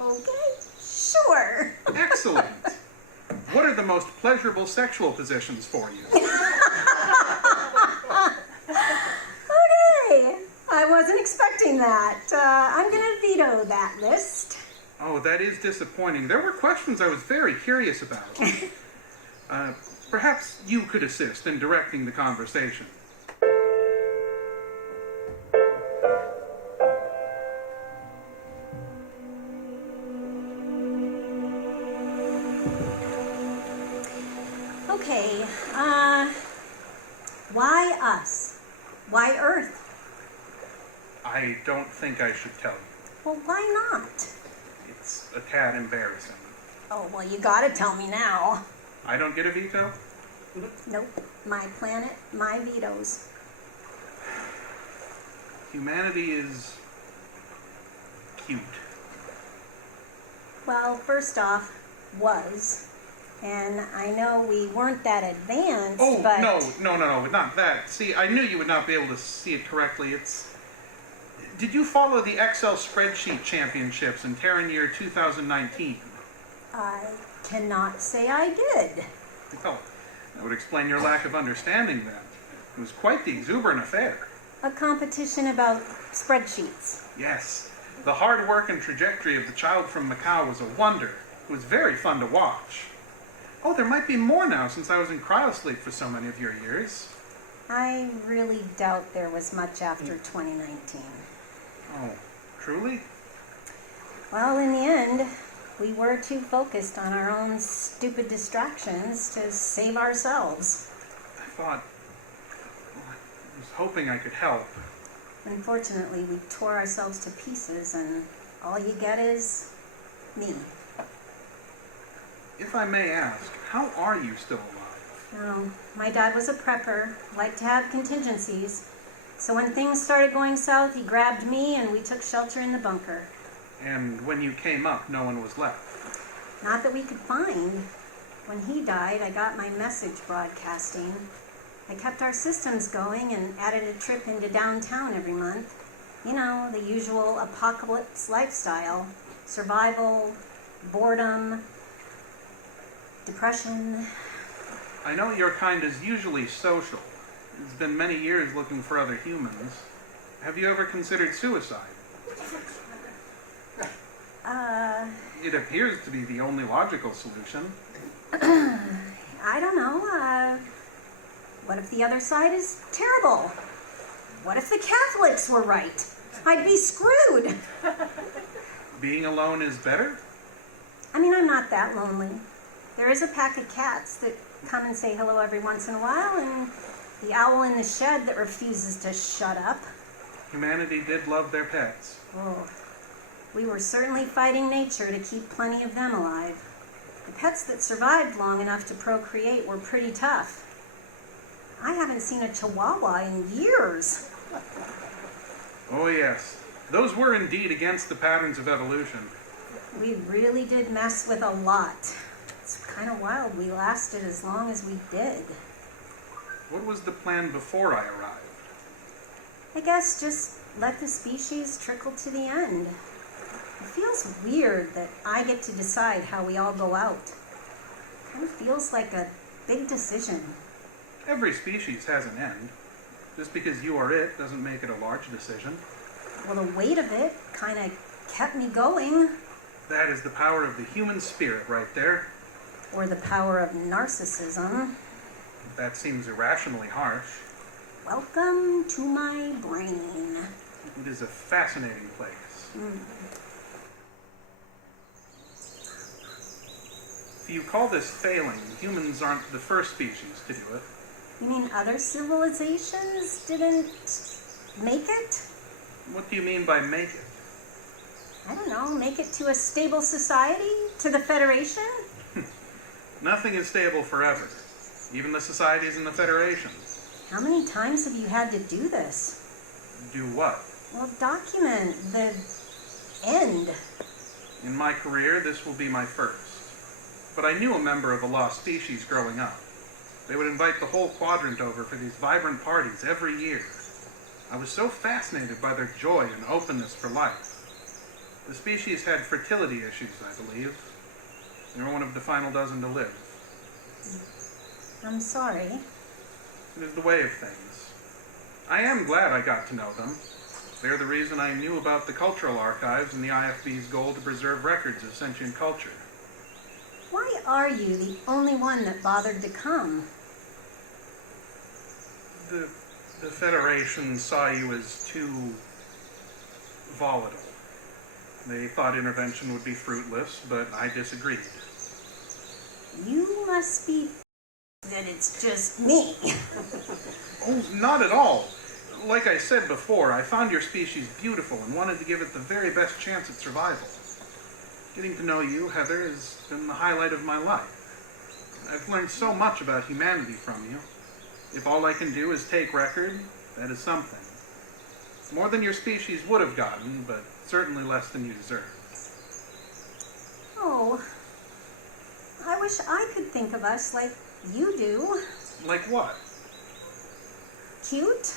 Okay, sure. Excellent. What are the most pleasurable sexual positions for you? Okay, I wasn't expecting that. I'm gonna veto that list. Oh, that is disappointing. There were questions I was very curious about. Perhaps you could assist in directing the conversation. Okay, why us? Why Earth? I don't think I should tell you. Well, why not? It's a tad embarrassing. Oh, well, you gotta tell me now. I don't get a veto? Nope, my planet, my vetoes. Humanity is cute. Well, first off, was. And I know we weren't that advanced, Oh, but... no, not that. See, I knew you would not be able to see it correctly. Did you follow the Excel spreadsheet championships in Terran Year 2019? I cannot say I did. Well, that would explain your lack of understanding then. It was quite the exuberant affair. A competition about spreadsheets. Yes, the hard work and trajectory of the child from Macau was a wonder. It was very fun to watch. Oh, there might be more now since I was in cryosleep for so many of your years. I really doubt there was much after 2019. Oh, truly? Well, in the end, we were too focused on our own stupid distractions to save ourselves. I was hoping I could help. Unfortunately, we tore ourselves to pieces, and all you get is me. If I may ask, how are you still alive? Now, my dad was a prepper, liked to have contingencies. So when things started going south, he grabbed me and we took shelter in the bunker. And when you came up, no one was left? Not that we could find. When he died, I got my message broadcasting. I kept our systems going and added a trip into downtown every month. You know, the usual apocalypse lifestyle. Survival, boredom, depression. I know your kind is usually social. It's been many years looking for other humans. Have you ever considered suicide? It appears to be the only logical solution. I don't know. What if the other side is terrible? What if the Catholics were right? I'd be screwed. Being alone is better? I mean, I'm not that lonely. There is a pack of cats that come and say hello every once in a while, and the owl in the shed that refuses to shut up. Humanity did love their pets. Oh, we were certainly fighting nature to keep plenty of them alive. The pets that survived long enough to procreate were pretty tough. I haven't seen a chihuahua in years. Oh yes, those were indeed against the patterns of evolution. We really did mess with a lot. It's kind of wild we lasted as long as we did. What was the plan before I arrived? I guess just let the species trickle to the end. It feels weird that I get to decide how we all go out. It kind of feels like a big decision. Every species has an end. Just because you are it doesn't make it a large decision. Well, the weight of it kind of kept me going. That is the power of the human spirit right there. Or the power of narcissism. That seems irrationally harsh. Welcome to my brain. It is a fascinating place. If you call this failing, humans aren't the first species to do it. You mean other civilizations didn't make it? What do you mean by make it? I don't know, make it to a stable society? To the Federation? Nothing is stable forever. Even the societies in the Federation. How many times have you had to do this? Do what? Well, document the end. In my career, this will be my first. But I knew a member of a lost species growing up. They would invite the whole quadrant over for these vibrant parties every year. I was so fascinated by their joy and openness for life. The species had fertility issues, I believe. They were one of the final dozen to live. I'm sorry. It is the way of things. I am glad I got to know them. They're the reason I knew about the cultural archives and the IFB's goal to preserve records of sentient culture. Why are you the only one that bothered to come? The Federation saw you as too volatile. They thought intervention would be fruitless, but I disagreed. You must be that it's just me. Oh, not at all. Like I said before, I found your species beautiful and wanted to give it the very best chance at survival. Getting to know you, Heather, has been the highlight of my life. I've learned so much about humanity from you. If all I can do is take record, that is something. More than your species would have gotten, but certainly less than you deserve. Oh, I wish I could think of us like you do. Like what? Cute?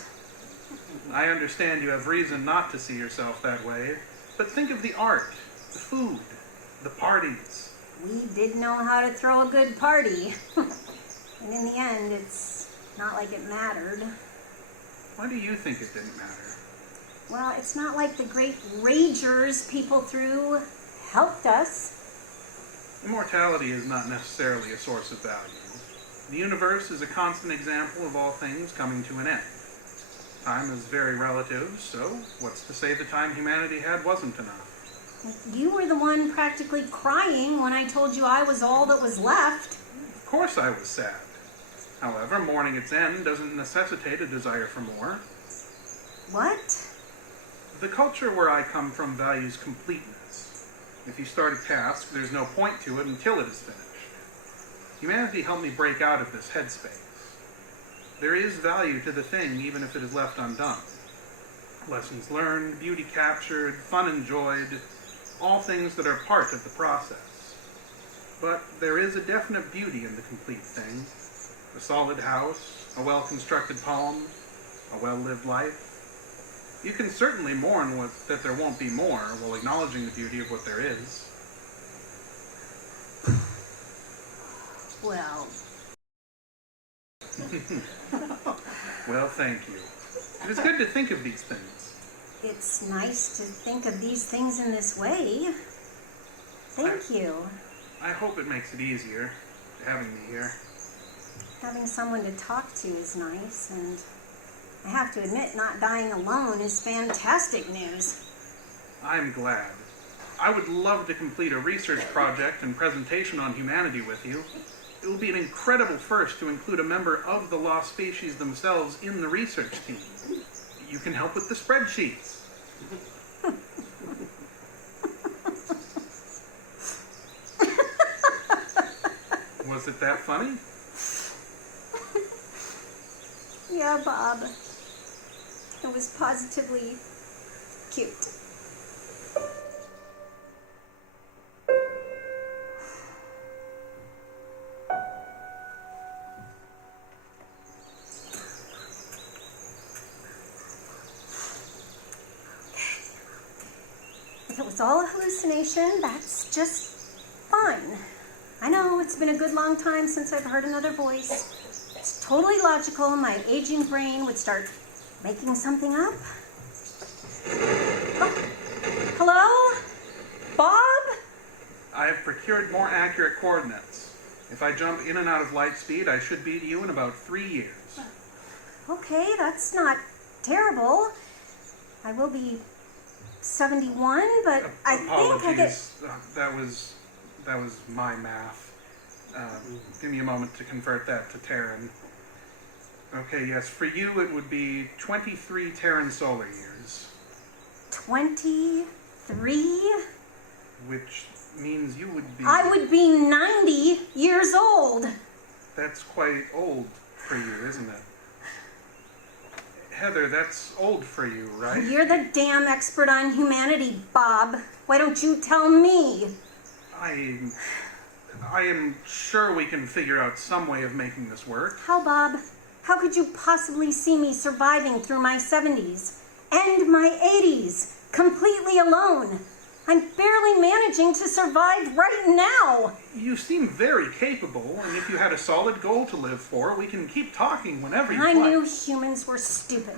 I understand you have reason not to see yourself that way, but think of the art, the food, the parties. We did know how to throw a good party. And in the end, it's not like it mattered. Why do you think it didn't matter? Well, it's not like the great ragers people threw helped us. Immortality is not necessarily a source of value. The universe is a constant example of all things coming to an end. Time is very relative, so what's to say the time humanity had wasn't enough? You were the one practically crying when I told you I was all that was left. Of course I was sad. However, mourning its end doesn't necessitate a desire for more. What? The culture where I come from values completeness. If you start a task, there's no point to it until it is finished. Humanity helped me break out of this headspace. There is value to the thing, even if it is left undone. Lessons learned, beauty captured, fun enjoyed, all things that are part of the process. But there is a definite beauty in the complete thing. A solid house, a well-constructed poem, a well-lived life. You can certainly mourn that there won't be more, while acknowledging the beauty of what there is. Well, Well, thank you. It is good to think of these things. it's nice to think of these things in this way. Thank you. I hope it makes it easier, having me here. Having someone to talk to is nice, and I have to admit, not dying alone is fantastic news. I'm glad. I would love to complete a research project and presentation on humanity with you. It will be an incredible first to include a member of the lost species themselves in the research team. You can help with the spreadsheets. Was it that funny? Yeah, Bob. It was positively cute. If it was all a hallucination, that's just fine. I know it's been a good long time since I've heard another voice. It's totally logical. My aging brain would start making something up. Oh. Hello? Bob? I have procured more accurate coordinates. If I jump in and out of light speed, I should be to you in about 3 years. Okay, that's not terrible. I will be 71, but I think I get... Apologies. That was my math. Give me a moment to convert that to Terran. Okay, yes, for you it would be 23 Terran solar years. 23? Which means you would be... I would be 90 years old. That's quite old for you, isn't it? Heather, that's old for you, right? You're the damn expert on humanity, Bob. Why don't you tell me? I am sure we can figure out some way of making this work. How, Bob? How could you possibly see me surviving through my 70s and my 80s completely alone? I'm barely managing to survive right now. You seem very capable, and if you had a solid goal to live for, we can keep talking whenever you I like. knew humans were stupid,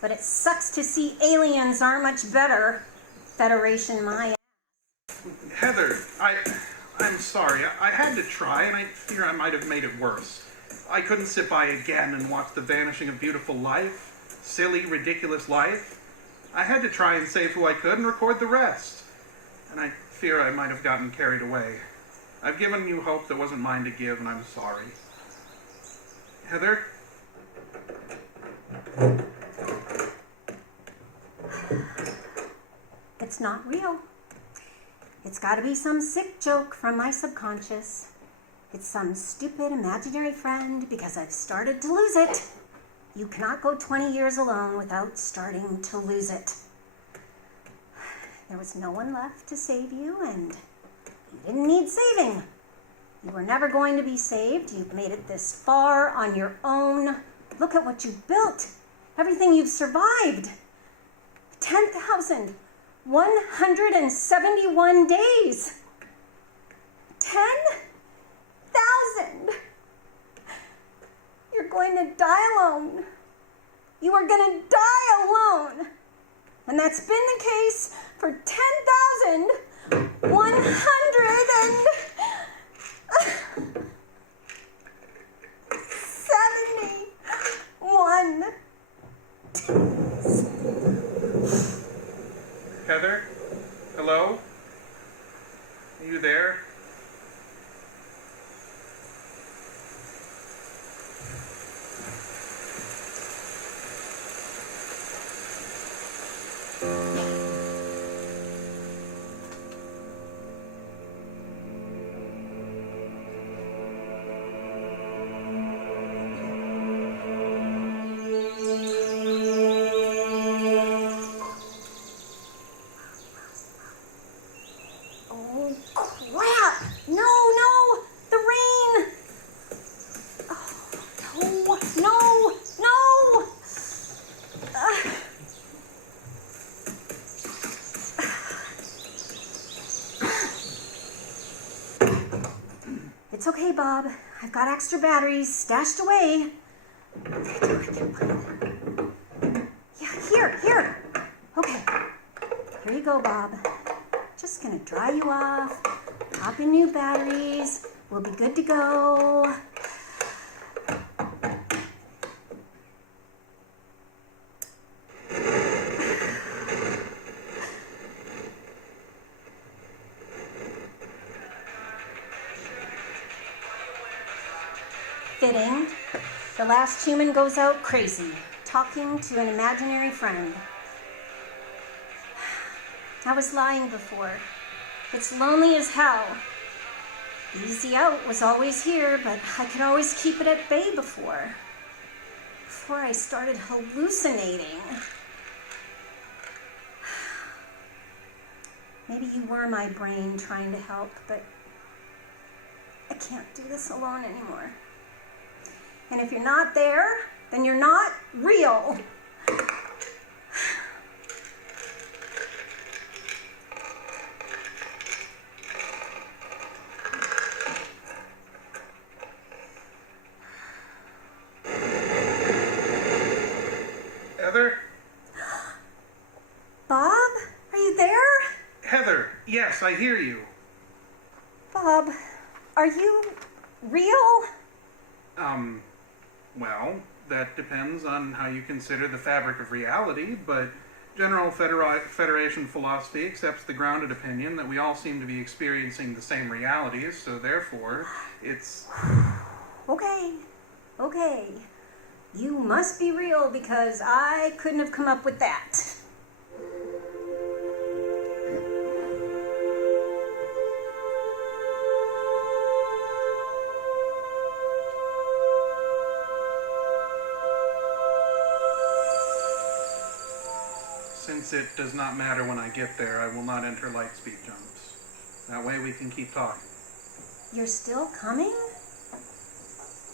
but it sucks to see aliens aren't much better. Federation, my ass. Heather, I'm sorry. I had to try, and I fear I might have made it worse. I couldn't sit by again and watch the vanishing of beautiful life, silly, ridiculous life. I had to try and save who I could and record the rest. And I fear I might have gotten carried away. I've given you hope that wasn't mine to give, and I'm sorry. Heather? It's not real. It's got to be some sick joke from my subconscious. It's some stupid imaginary friend because I've started to lose it. You cannot go 20 years alone without starting to lose it. There was no one left to save you, and you didn't need saving. You were never going to be saved. You've made it this far on your own. Look at what you built. everything you've survived. 10,171 days. 10,000. You're going to die alone. You are going to die alone. And that's been the case for 10,171 days. Heather? Hello? Are you there? Oh, crap! No, the rain! Oh, no! It's okay, Bob. I've got extra batteries stashed away. Yeah, here. Okay. Here you go, Bob. Just gonna dry you off, pop in new batteries. We'll be good to go. Fitting. The last human goes out crazy, talking to an imaginary friend. I was lying before. It's lonely as hell. Easy out was always here, but I could always keep it at bay before I started hallucinating. Maybe you were my brain trying to help, but I can't do this alone anymore. And if you're not there, then you're not real. Heather? Bob, are you there? Heather, yes, I hear you. Bob, are you real? Well, that depends on how you consider the fabric of reality, but General Federation philosophy accepts the grounded opinion that we all seem to be experiencing the same realities, so therefore, it's... Okay. You must be real because I couldn't have come up with that. Since it does not matter when I get there, I will not enter light speed jumps. That way we can keep talking. You're still coming?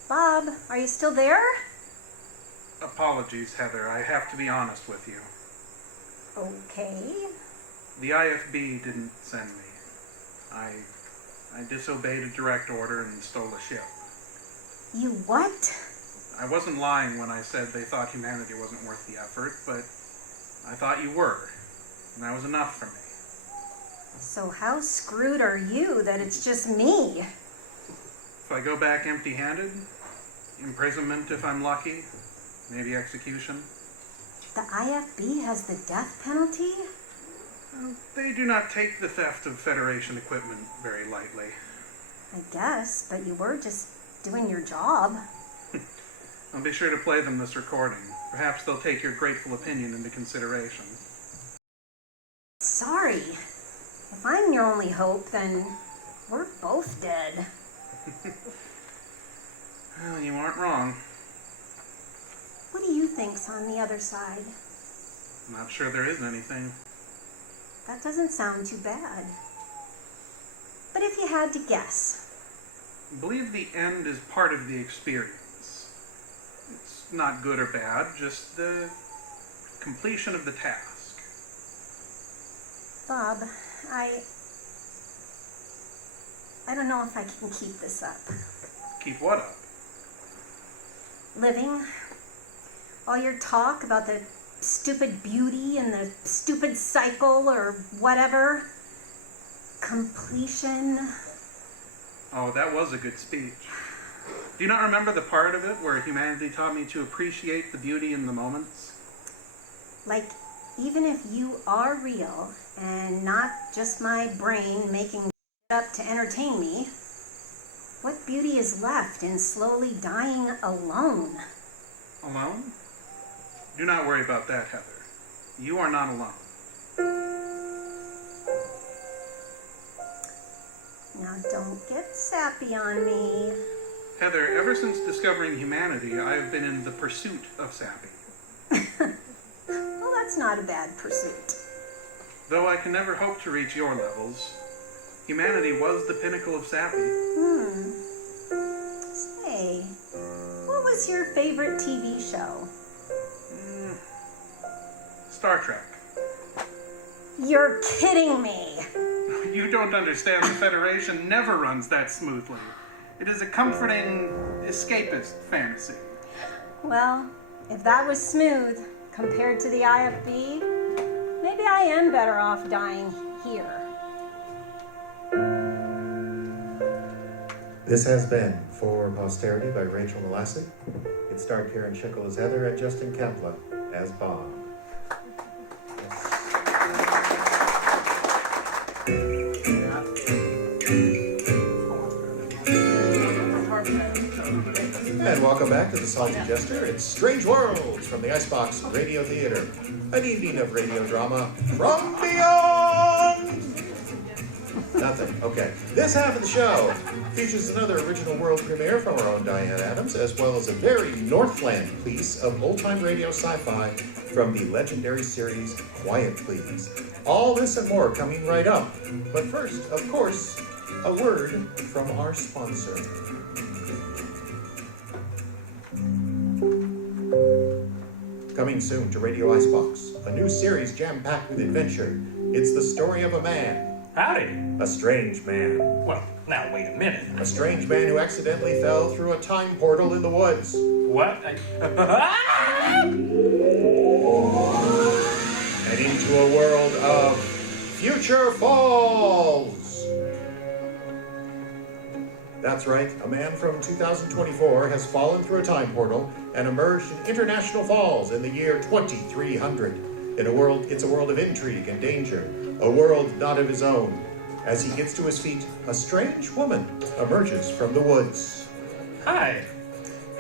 Bob, are you still there? Apologies, Heather. I have to be honest with you. Okay. The IFB didn't send me. I disobeyed a direct order and stole a ship. You what? I wasn't lying when I said they thought humanity wasn't worth the effort, but I thought you were, and that was enough for me. So how screwed are you that it's just me? If I go back empty-handed, imprisonment if I'm lucky, maybe execution. The IFB has the death penalty? They do not take the theft of Federation equipment very lightly. I guess, but you were just doing your job. I'll be sure to play them this recording. Perhaps they'll take your grateful opinion into consideration. Sorry. If I'm your only hope, then we're both dead. Well, you aren't wrong. What do you think's on the other side? I'm not sure there is anything. That doesn't sound too bad. But if you had to guess. I believe the end is part of the experience. It's It's not good or bad, just the completion of the task. Bob, I don't know if I can keep this up. Keep what up? Living. All your talk about the stupid beauty and the stupid cycle or whatever. Completion. Oh, that was a good speech. Do you not remember the part of it where humanity taught me to appreciate the beauty in the moments? Like, even if you are real and not just my brain making up to entertain me, what beauty is left in slowly dying alone? Alone? Do not worry about that, Heather. You are not alone. Now don't get sappy on me. Heather, ever since discovering humanity, I have been in the pursuit of sappy. Well, that's not a bad pursuit. Though I can never hope to reach your levels, humanity was the pinnacle of sappy. Say, what was your favorite TV show? Star Trek. You're kidding me. You don't understand. The Federation never runs that smoothly. It is a comforting, escapist fantasy. Well, if that was smooth compared to the IFB, maybe I am better off dying here. This has been For Posterity by Rachel Molassic. It starred Karen Schickel as Heather and Justin Kempla as Bob. And welcome back to the Salty Jester. It's Strange Worlds from the Icebox Radio Theater. An evening of radio drama from beyond. Nothing. Okay. This half of the show features another original world premiere from our own Diane Adams, as well as a very Northland piece of old-time radio sci-fi from the legendary series Quiet Please. All this and more coming right up. But first, of course, a word from our sponsor. Coming soon to Radio Icebox, a new series jam-packed with adventure. It's the story of a man. Howdy. A strange man. Well, now wait a minute. A strange man who accidentally fell through a time portal in the woods. What? And into a world of future falls. That's right, a man from 2024 has fallen through a time portal and emerged in International Falls in the year 2300. It's a world of intrigue and danger, a world not of his own. As he gets to his feet, a strange woman emerges from the woods. Hi.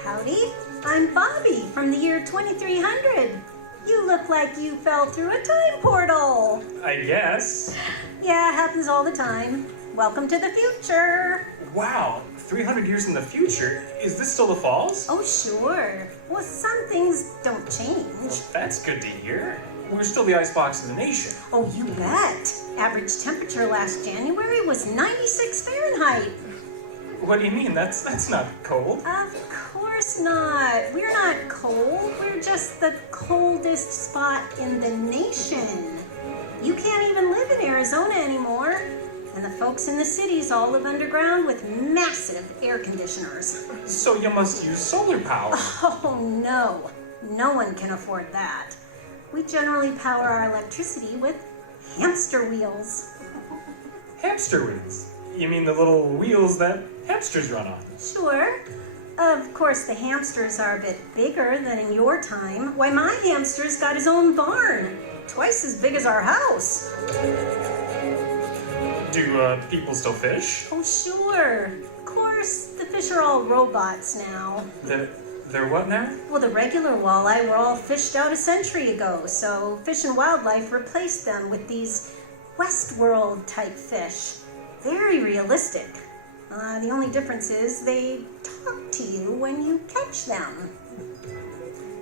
Howdy, I'm Bobby from the year 2300. You look like you fell through a time portal. I guess. Yeah, happens all the time. Welcome to the future. Wow, 300 years in the future? Is this still the falls? Oh, sure. Well, some things don't change. That's good to hear. We're still the icebox of the nation. Oh, you bet. Average temperature last January was 96 Fahrenheit. What do you mean? That's not cold. Of course not. We're not cold. We're just the coldest spot in the nation. You can't even live in Arizona anymore. And the folks in the cities all live underground with massive air conditioners. So you must use solar power. Oh, no. No one can afford that. We generally power our electricity with hamster wheels. Hamster wheels? You mean the little wheels that hamsters run on? Sure. Of course, the hamsters are a bit bigger than in your time. Why, my hamster's got his own barn. Twice as big as our house. Do people still fish? Oh, sure. Of course, the fish are all robots now. They're what now? Well, the regular walleye were all fished out a century ago, so Fish and Wildlife replaced them with these Westworld-type fish. Very realistic. The only difference is they talk to you when you catch them.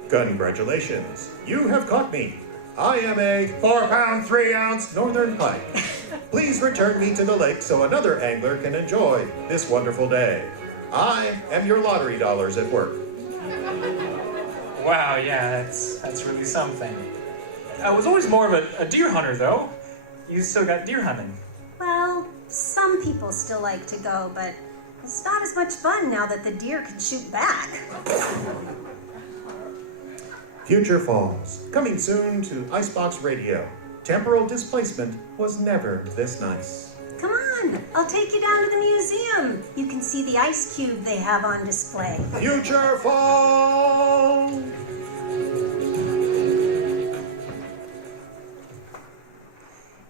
Congratulations, you have caught me. I am a 4-pound, 3-ounce northern pike. Please return me to the lake so another angler can enjoy this wonderful day. I am your lottery dollars at work. Wow, yeah, that's really something. I was always more of a deer hunter, though. You still got deer hunting. Well, some people still like to go, but it's not as much fun now that the deer can shoot back. Future Falls, coming soon to Icebox Radio. Temporal displacement was never this nice. Come on, I'll take you down to the museum. You can see the ice cube they have on display. Future Falls!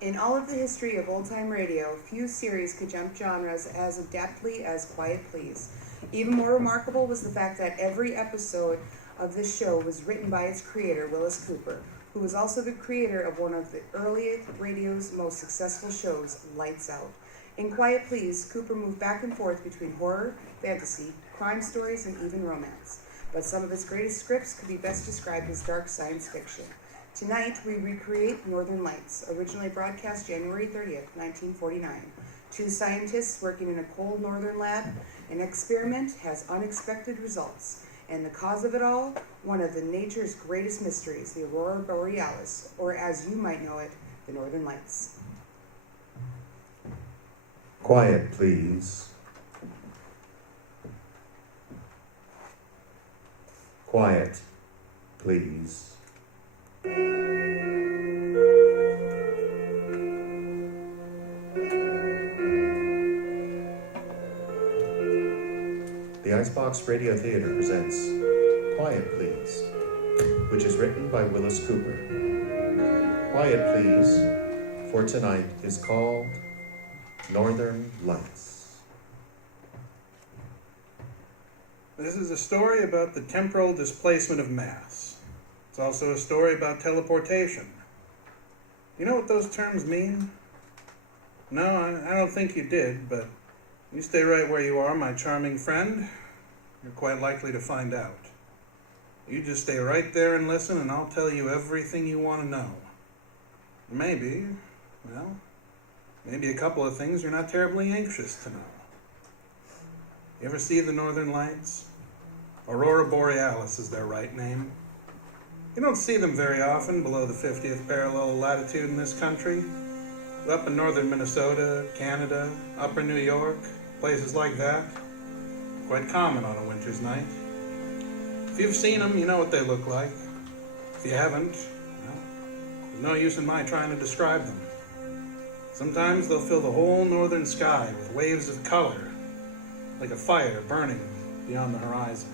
In all of the history of old-time radio, few series could jump genres as adeptly as Quiet Please. Even more remarkable was the fact that every episode of this show was written by its creator, Willis Cooper, who was also the creator of one of the early radio's most successful shows, Lights Out. In Quiet Please, Cooper moved back and forth between horror, fantasy, crime stories, and even romance. But some of his greatest scripts could be best described as dark science fiction. Tonight, we recreate Northern Lights, originally broadcast January 30th, 1949. Two scientists working in a cold northern lab. An experiment has unexpected results. And the cause of it all? One of the nature's greatest mysteries, the Aurora Borealis, or as you might know it, the Northern Lights. Quiet, please. Quiet, please. The Icebox Radio Theater presents Quiet Please, which is written by Willis Cooper. Quiet Please, for tonight, is called Northern Lights. This is a story about the temporal displacement of mass. It's also a story about teleportation. You know what those terms mean? No, I don't think you did, but you stay right where you are, my charming friend. You're quite likely to find out. You just stay right there and listen, and I'll tell you everything you want to know. Maybe a couple of things you're not terribly anxious to know. You ever see the Northern Lights? Aurora Borealis is their right name. You don't see them very often below the 50th parallel latitude in this country. Up in northern Minnesota, Canada, upper New York, places like that. Quite common on a winter's night. If you've seen them, you know what they look like. If you haven't, well, there's no use in my trying to describe them. Sometimes they'll fill the whole northern sky with waves of color, like a fire burning beyond the horizon.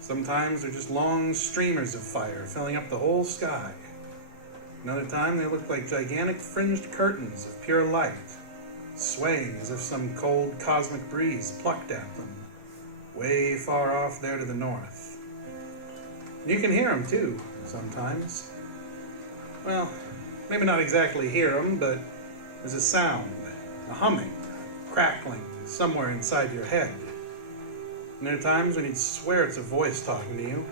Sometimes they're just long streamers of fire filling up the whole sky. Another time they look like gigantic fringed curtains of pure light, swaying as if some cold cosmic breeze plucked at them, way far off there to the north. And you can hear them too, sometimes. Well, maybe not exactly hear them, but there's a sound, a humming, crackling somewhere inside your head. And there are times when you'd swear it's a voice talking to you,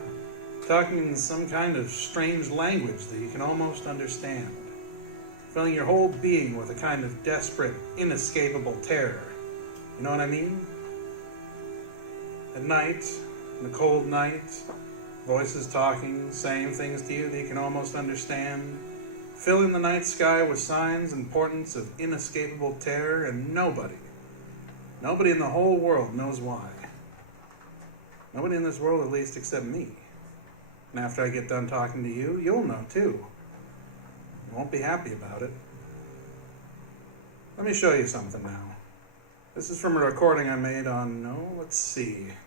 talking in some kind of strange language that you can almost understand, filling your whole being with a kind of desperate, inescapable terror. You know what I mean? At night, in the cold night, voices talking, saying things to you that you can almost understand, filling the night sky with signs and portents of inescapable terror, and nobody in the whole world knows why. Nobody in this world, at least, except me. And after I get done talking to you, you'll know too. You won't be happy about it. Let me show you something now. This is from a recording I made on,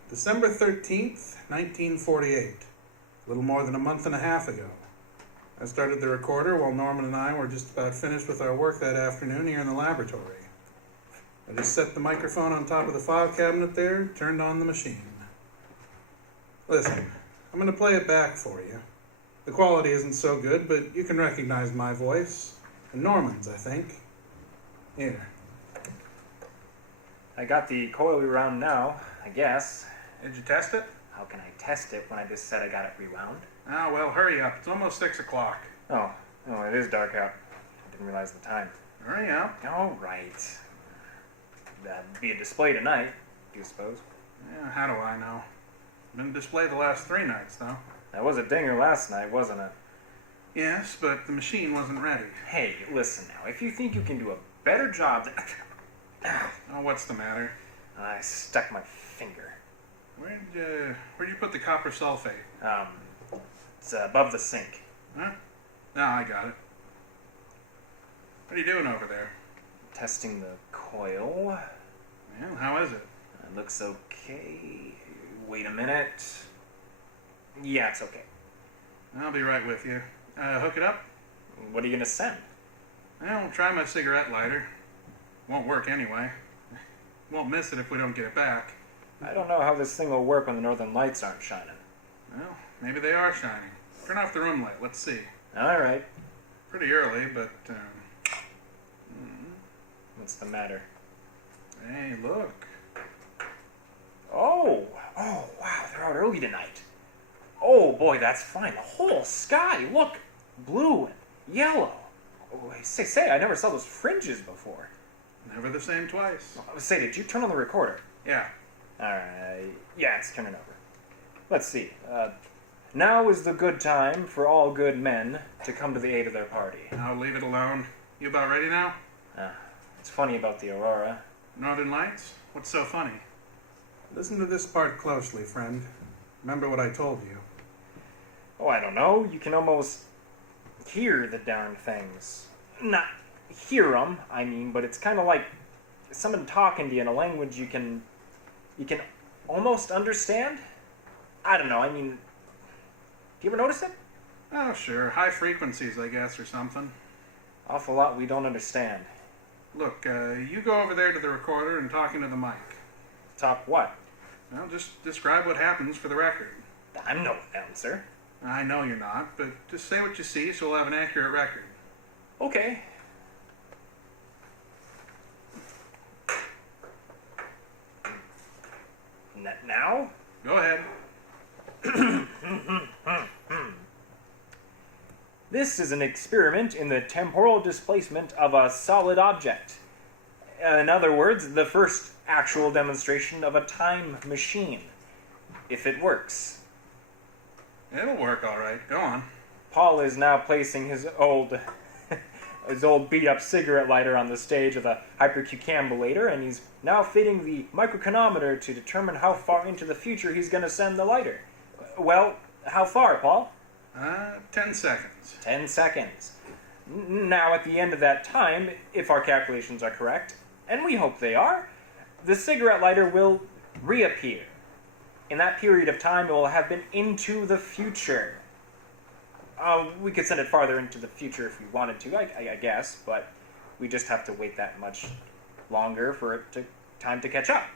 December 13th, 1948. A little more than a month and a half ago. I started the recorder while Norman and I were just about finished with our work that afternoon here in the laboratory. I just set the microphone on top of the file cabinet there, turned on the machine. Listen, I'm going to play it back for you. The quality isn't so good, but you can recognize my voice. And Norman's, I think. Here. I got the coil rewound now, I guess. Did you test it? How can I test it when I just said I got it rewound? Ah, well, hurry up. It's almost 6 o'clock. Oh, it is dark out. I didn't realize the time. Hurry up. All right. That'd be a display tonight, do you suppose? Yeah, how do I know? Been displayed the last 3 nights, though. That was a dinger last night, wasn't it? Yes, but the machine wasn't ready. Hey, listen now. If you think you can do a better job than... Oh, what's the matter? I stuck my finger. Where'd you put the copper sulfate? It's above the sink. Huh? No, I got it. What are you doing over there? Testing the coil. Well, how is it? It looks okay. Wait a minute. Yeah, it's okay. I'll be right with you. Hook it up? What are you gonna send? Well, try my cigarette lighter. Won't work anyway. Won't miss it if we don't get it back. I don't know how this thing will work when the northern lights aren't shining. Well, maybe they are shining. Turn off the room light. Let's see. All right. Pretty early, but, What's the matter? Hey, look. Oh, wow, they're out early tonight. Oh, boy, that's fine. The whole sky, look, blue and yellow. Oh, say, I never saw those fringes before. Never the same twice. Say, did you turn on the recorder? Yeah. All right, yeah, it's turning over. Let's see. Now is the good time for all good men to come to the aid of their party. I'll leave it alone. You about ready now? It's funny about the aurora. Northern Lights? What's so funny? Listen to this part closely, friend. Remember what I told you. Oh, I don't know. You can almost hear the darn things. Not hear them, I mean, but it's kind of like someone talking to you in a language you can almost understand. I don't know. I mean, do you ever notice it? Oh, sure. High frequencies, I guess, or something. Awful lot we don't understand. Look, you go over there to the recorder and talk into the mic. Talk what? Well, just describe what happens for the record. I'm no announcer. I know you're not, but just say what you see so we'll have an accurate record. Okay. Now? Go ahead. This is an experiment in the temporal displacement of a solid object. In other words, the first actual demonstration of a time machine. If it works. It'll work all right. Go on. Paul is now placing his old beat-up cigarette lighter on the stage of the hypercucambulator, and he's now fitting the microchronometer to determine how far into the future he's going to send the lighter. Well, how far, Paul? 10 seconds. 10 seconds. Now, at the end of that time, if our calculations are correct, and we hope they are, the cigarette lighter will reappear. In that period of time, it will have been into the future. We could send it farther into the future if we wanted to, I guess, but we just have to wait that much longer for it to time to catch up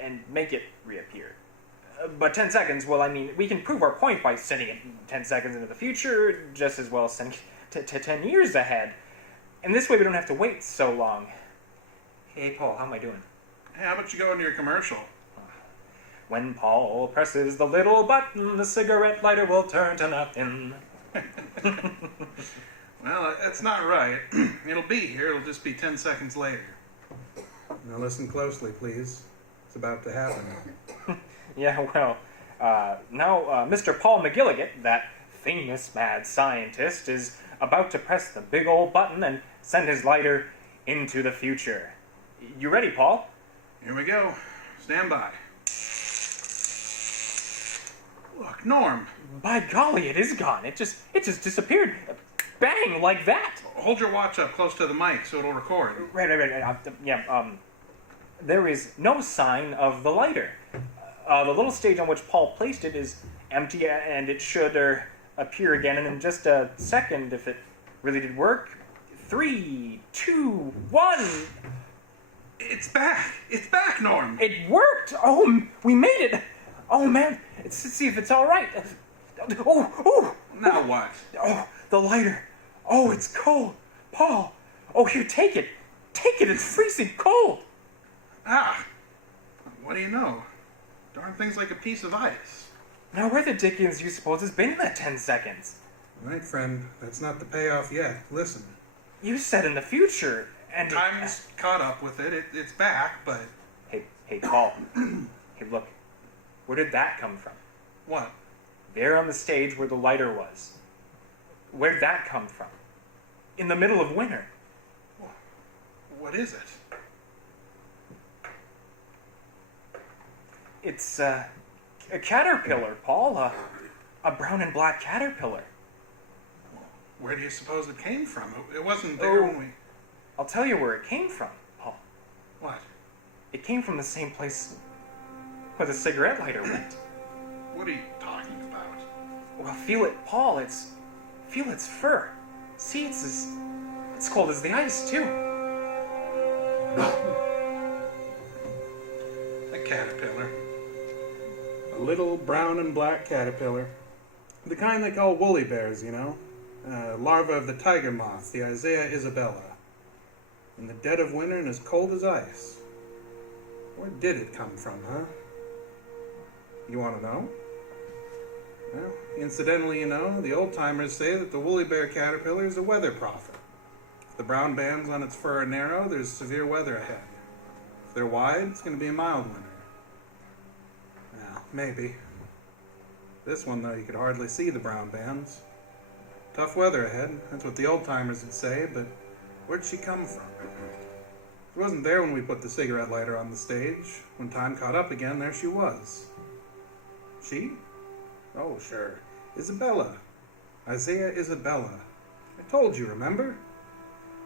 and make it reappear. But 10 seconds, well, I mean, we can prove our point by sending it 10 seconds into the future, just as well as sending it to 10 years ahead. And this way we don't have to wait so long. Hey, Paul, how am I doing? Hey, how about you go into your commercial? When Paul presses the little button, the cigarette lighter will turn to nothing. Well, that's not right. It'll be here. It'll just be 10 seconds later. Now listen closely, please. It's about to happen. Yeah, well, now Mr. Paul McGilligan, that famous mad scientist, is about to press the big old button and send his lighter into the future. You ready, Paul? Here we go. Stand by. Look, Norm. By golly, it is gone. It just disappeared. Bang, like that. Hold your watch up close to the mic so it'll record. Right. There is no sign of the lighter. The little stage on which Paul placed it is empty, and it should appear again in just a second if it really did work. 3, 2, 1. It's back. It's back, Norm. It worked. Oh, we made it. Oh man, let's see if it's all right. Oh. Now what? Oh, the lighter. Oh, it's cold. Paul. Oh, here, take it. Take it. It's freezing cold. Ah. What do you know? Darn thing's like a piece of ice. Now, where the dickens do you suppose has been in that 10 seconds? Right, friend. That's not the payoff yet. Listen. You said in the future, and... Time's caught up with it. It's back, but... Hey, Paul. Hey, look. Where did that come from? What? There on the stage where the lighter was. Where'd that come from? In the middle of winter. What is it? It's a caterpillar, Paul. A brown and black caterpillar. Where do you suppose it came from? It wasn't there when we... I'll tell you where it came from, Paul. What? It came from the same place where the cigarette lighter went. What are you talking about? Well, feel it, Paul. Feel its fur. See, it's cold as the ice, too. A caterpillar. A little brown and black caterpillar. The kind they call woolly bears, you know. Larva of the tiger moth, the Isaiah Isabella. In the dead of winter and as cold as ice. Where did it come from, huh? You want to know? Well, incidentally, you know, the old-timers say that the woolly bear caterpillar is a weather prophet. If the brown bands on its fur are narrow, there's severe weather ahead. If they're wide, it's going to be a mild winter. Well, maybe. This one, though, you could hardly see the brown bands. Tough weather ahead, that's what the old-timers would say, but where'd she come from? She wasn't there when we put the cigarette lighter on the stage. When time caught up again, there she was. She? Oh, sure. Isabella. Isaiah Isabella. I told you, remember?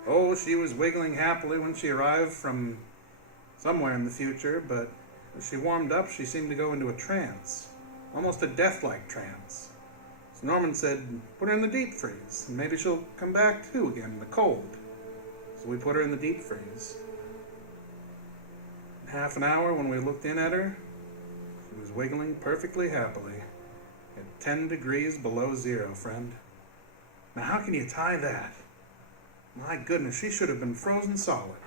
Oh, she was wiggling happily when she arrived from somewhere in the future, but as she warmed up, she seemed to go into a trance. Almost a death-like trance. So Norman said, put her in the deep freeze, and maybe she'll come back too again in the cold. So we put her in the deep freeze. In half an hour, when we looked in at her, she was wiggling perfectly happily. At 10 degrees below zero, friend. Now how can you tie that? My goodness, she should have been frozen solid.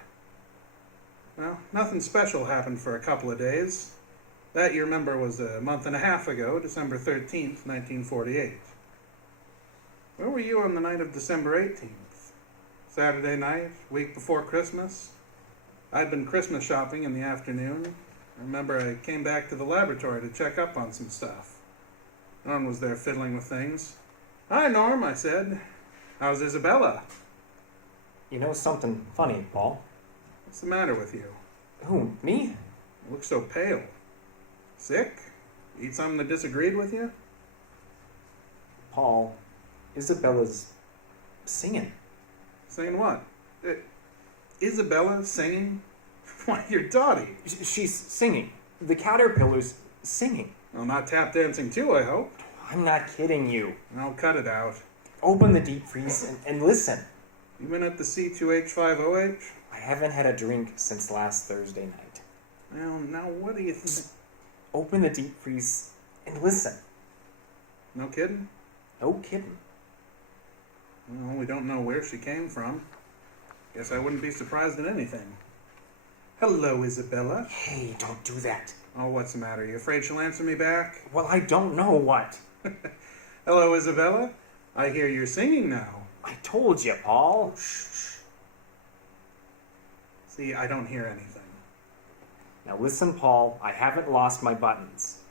Well, nothing special happened for a couple of days. That, you remember, was a month and a half ago, December 13th, 1948. Where were you on the night of December 18th? Saturday night, week before Christmas? I'd been Christmas shopping in the afternoon. I remember I came back to the laboratory to check up on some stuff. Norm was there fiddling with things. Hi, Norm, I said. How's Isabella? You know something funny, Paul? What's the matter with you? Who, me? You look so pale. Sick? Eat something that disagreed with you? Paul, Isabella's singing. Singing what? Isabella singing? Why, you're dotty. She's singing. The caterpillar's singing. Well, not tap dancing too, I hope. I'm not kidding you. I'll cut it out. Open the deep freeze and listen. You been at the C2H5OH? I haven't had a drink since last Thursday night. Well, now what do you think? Open the deep freeze and listen. No kidding? No kidding. Well, we don't know where she came from. Guess I wouldn't be surprised at anything. Hello, Isabella. Hey, don't do that. Oh, what's the matter? You afraid she'll answer me back? Well, I don't know what. Hello, Isabella. I hear you're singing now. I told you, Paul. Shh. See, I don't hear anything. Now listen, Paul, I haven't lost my buttons.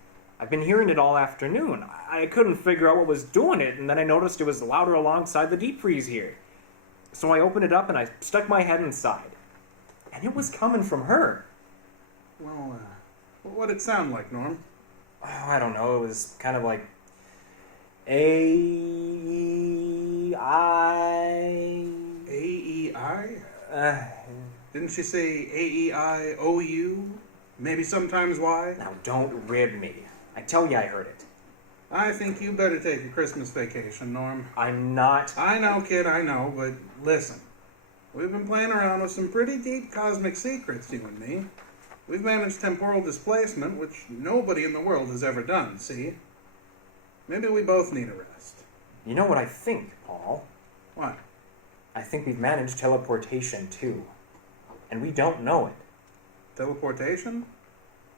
I've been hearing it all afternoon. I couldn't figure out what was doing it, and then I noticed it was louder alongside the deep freeze here. So I opened it up and I stuck my head inside. And it was coming from her. Well, what'd it sound like, Norm? Oh, I don't know, it was kind of like... A-E-I... A-E-I? Didn't she say A-E-I-O-U? Maybe sometimes Y? Now don't rib me. I tell you I heard it. I think you better take a Christmas vacation, Norm. I'm not... I know, kid, I know, but listen. We've been playing around with some pretty deep cosmic secrets, you and me. We've managed temporal displacement, which nobody in the world has ever done, see? Maybe we both need a rest. You know what I think, Paul? What? I think we've managed teleportation, too. And we don't know it. Teleportation?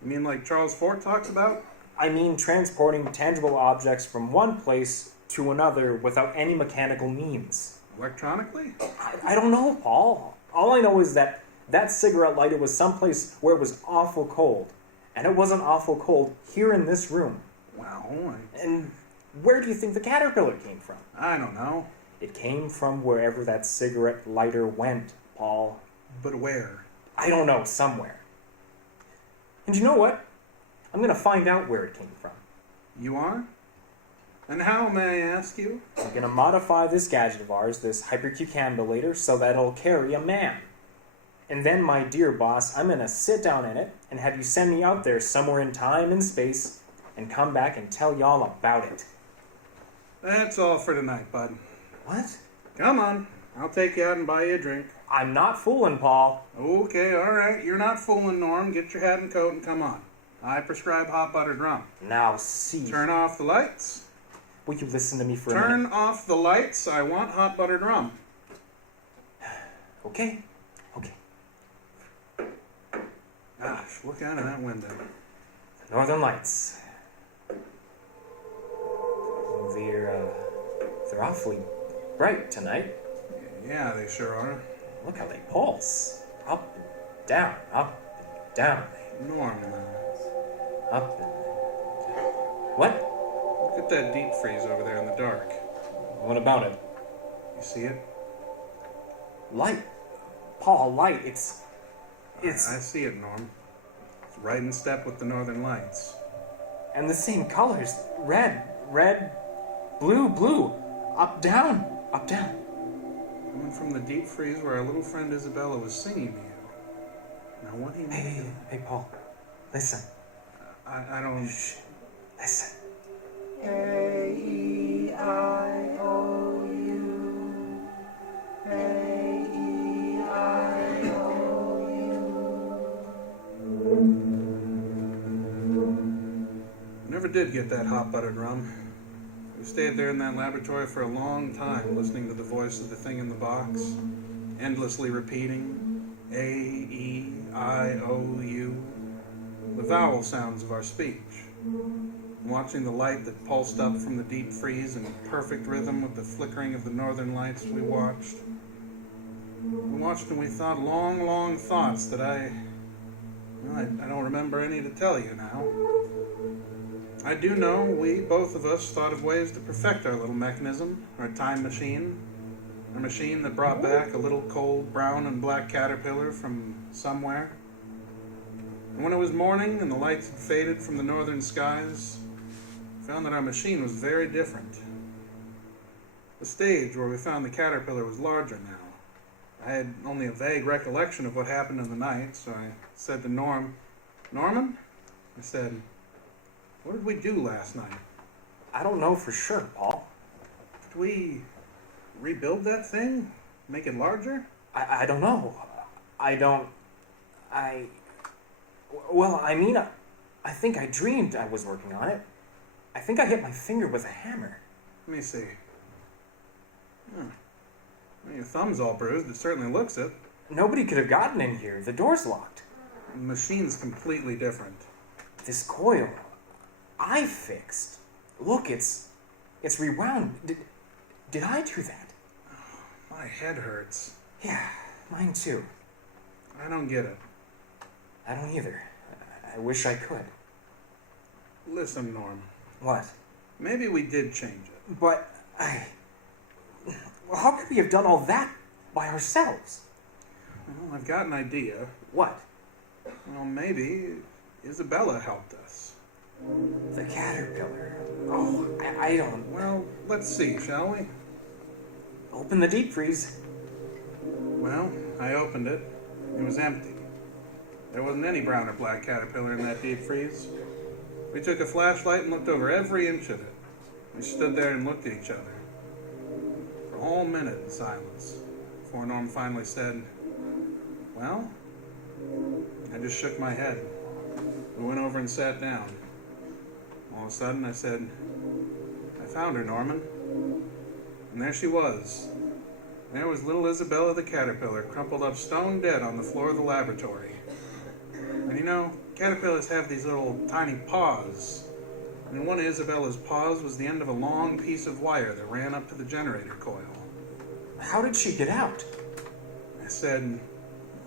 You mean like Charles Fort talks about? I mean transporting tangible objects from one place to another without any mechanical means. Electronically? I don't know, Paul. All I know is that cigarette lighter was someplace where it was awful cold. And it wasn't awful cold here in this room. Wow. know. And where do you think the caterpillar came from? I don't know. It came from wherever that cigarette lighter went, Paul. But where? I don't know, somewhere. And you know what? I'm going to find out where it came from. You are? And how, may I ask you? I'm going to modify this gadget of ours, this hypercucambulator, so that it'll carry a man. And then, my dear boss, I'm going to sit down in it and have you send me out there somewhere in time and space and come back and tell y'all about it. That's all for tonight, bud. What? Come on. I'll take you out and buy you a drink. I'm not fooling, Paul. Okay, all right. You're not fooling, Norm. Get your hat and coat and come on. I prescribe hot buttered rum. Now, see. Turn off the lights. Will you listen to me for a Turn minute? off the lights. I want hot buttered rum. Okay. Gosh, look out of that window. Northern Lights. They're awfully bright tonight. Yeah, they sure are. Look how they pulse. Up and down, up and down. Norm, Up and... What? look at that deep freeze over there in the dark. What about it? You see it? Light. Paul, light. It's... I see it, Norm. It's right in step with the Northern Lights. And the same colors. Red, blue. Up, down. Coming from the deep freeze where our little friend Isabella was singing to you. Now what do you mean? Hey, Paul. Listen. I don't... Shh. Listen. A-E-I-O-U. Never did get that hot buttered rum. We stayed there in that laboratory for a long time, listening to the voice of the thing in the box, endlessly repeating A-E-I-O-U, the vowel sounds of our speech, watching the light that pulsed up from the deep freeze in perfect rhythm with the flickering of the Northern Lights. We watched and we thought long thoughts that I don't remember any to tell you now. I do know we, both of us, thought of ways to perfect our little mechanism, our time machine, a machine that brought back a little cold brown and black caterpillar from somewhere. And when it was morning and the lights had faded from the northern skies, we found that our machine was very different. The stage where we found the caterpillar was larger now. I had only a vague recollection of what happened in the night, so I said to Norman, I said, what did we do last night? I don't know for sure, Paul. Did we rebuild that thing? Make it larger? I don't know. I think I dreamed I was working on it. I think I hit my finger with a hammer. Let me see. Well, your thumb's all bruised. It certainly looks it. Nobody could have gotten in here. The door's locked. The machine's completely different. This coil I fixed. Look, it's rewound. Did I do that? My head hurts. Yeah, mine too. I don't get it. I don't either. I wish I could. Listen, Norm. What? Maybe we did change it. But how could we have done all that by ourselves? Well, I've got an idea. What? Well, maybe Isabella helped us. The caterpillar. Oh, I don't... Well, let's see, shall we? Open the deep freeze. Well, I opened it. It was empty. There wasn't any brown or black caterpillar in that deep freeze. We took a flashlight and looked over every inch of it. We stood there and looked at each other for a whole minute in silence before Norm finally said, well, I just shook my head. We went over and sat down. All of a sudden I said, I found her, Norman. And there she was. There was little Isabella the caterpillar, crumpled up stone dead on the floor of the laboratory. And you know, caterpillars have these little tiny paws. And one of Isabella's paws was the end of a long piece of wire that ran up to the generator coil. How did she get out? I said,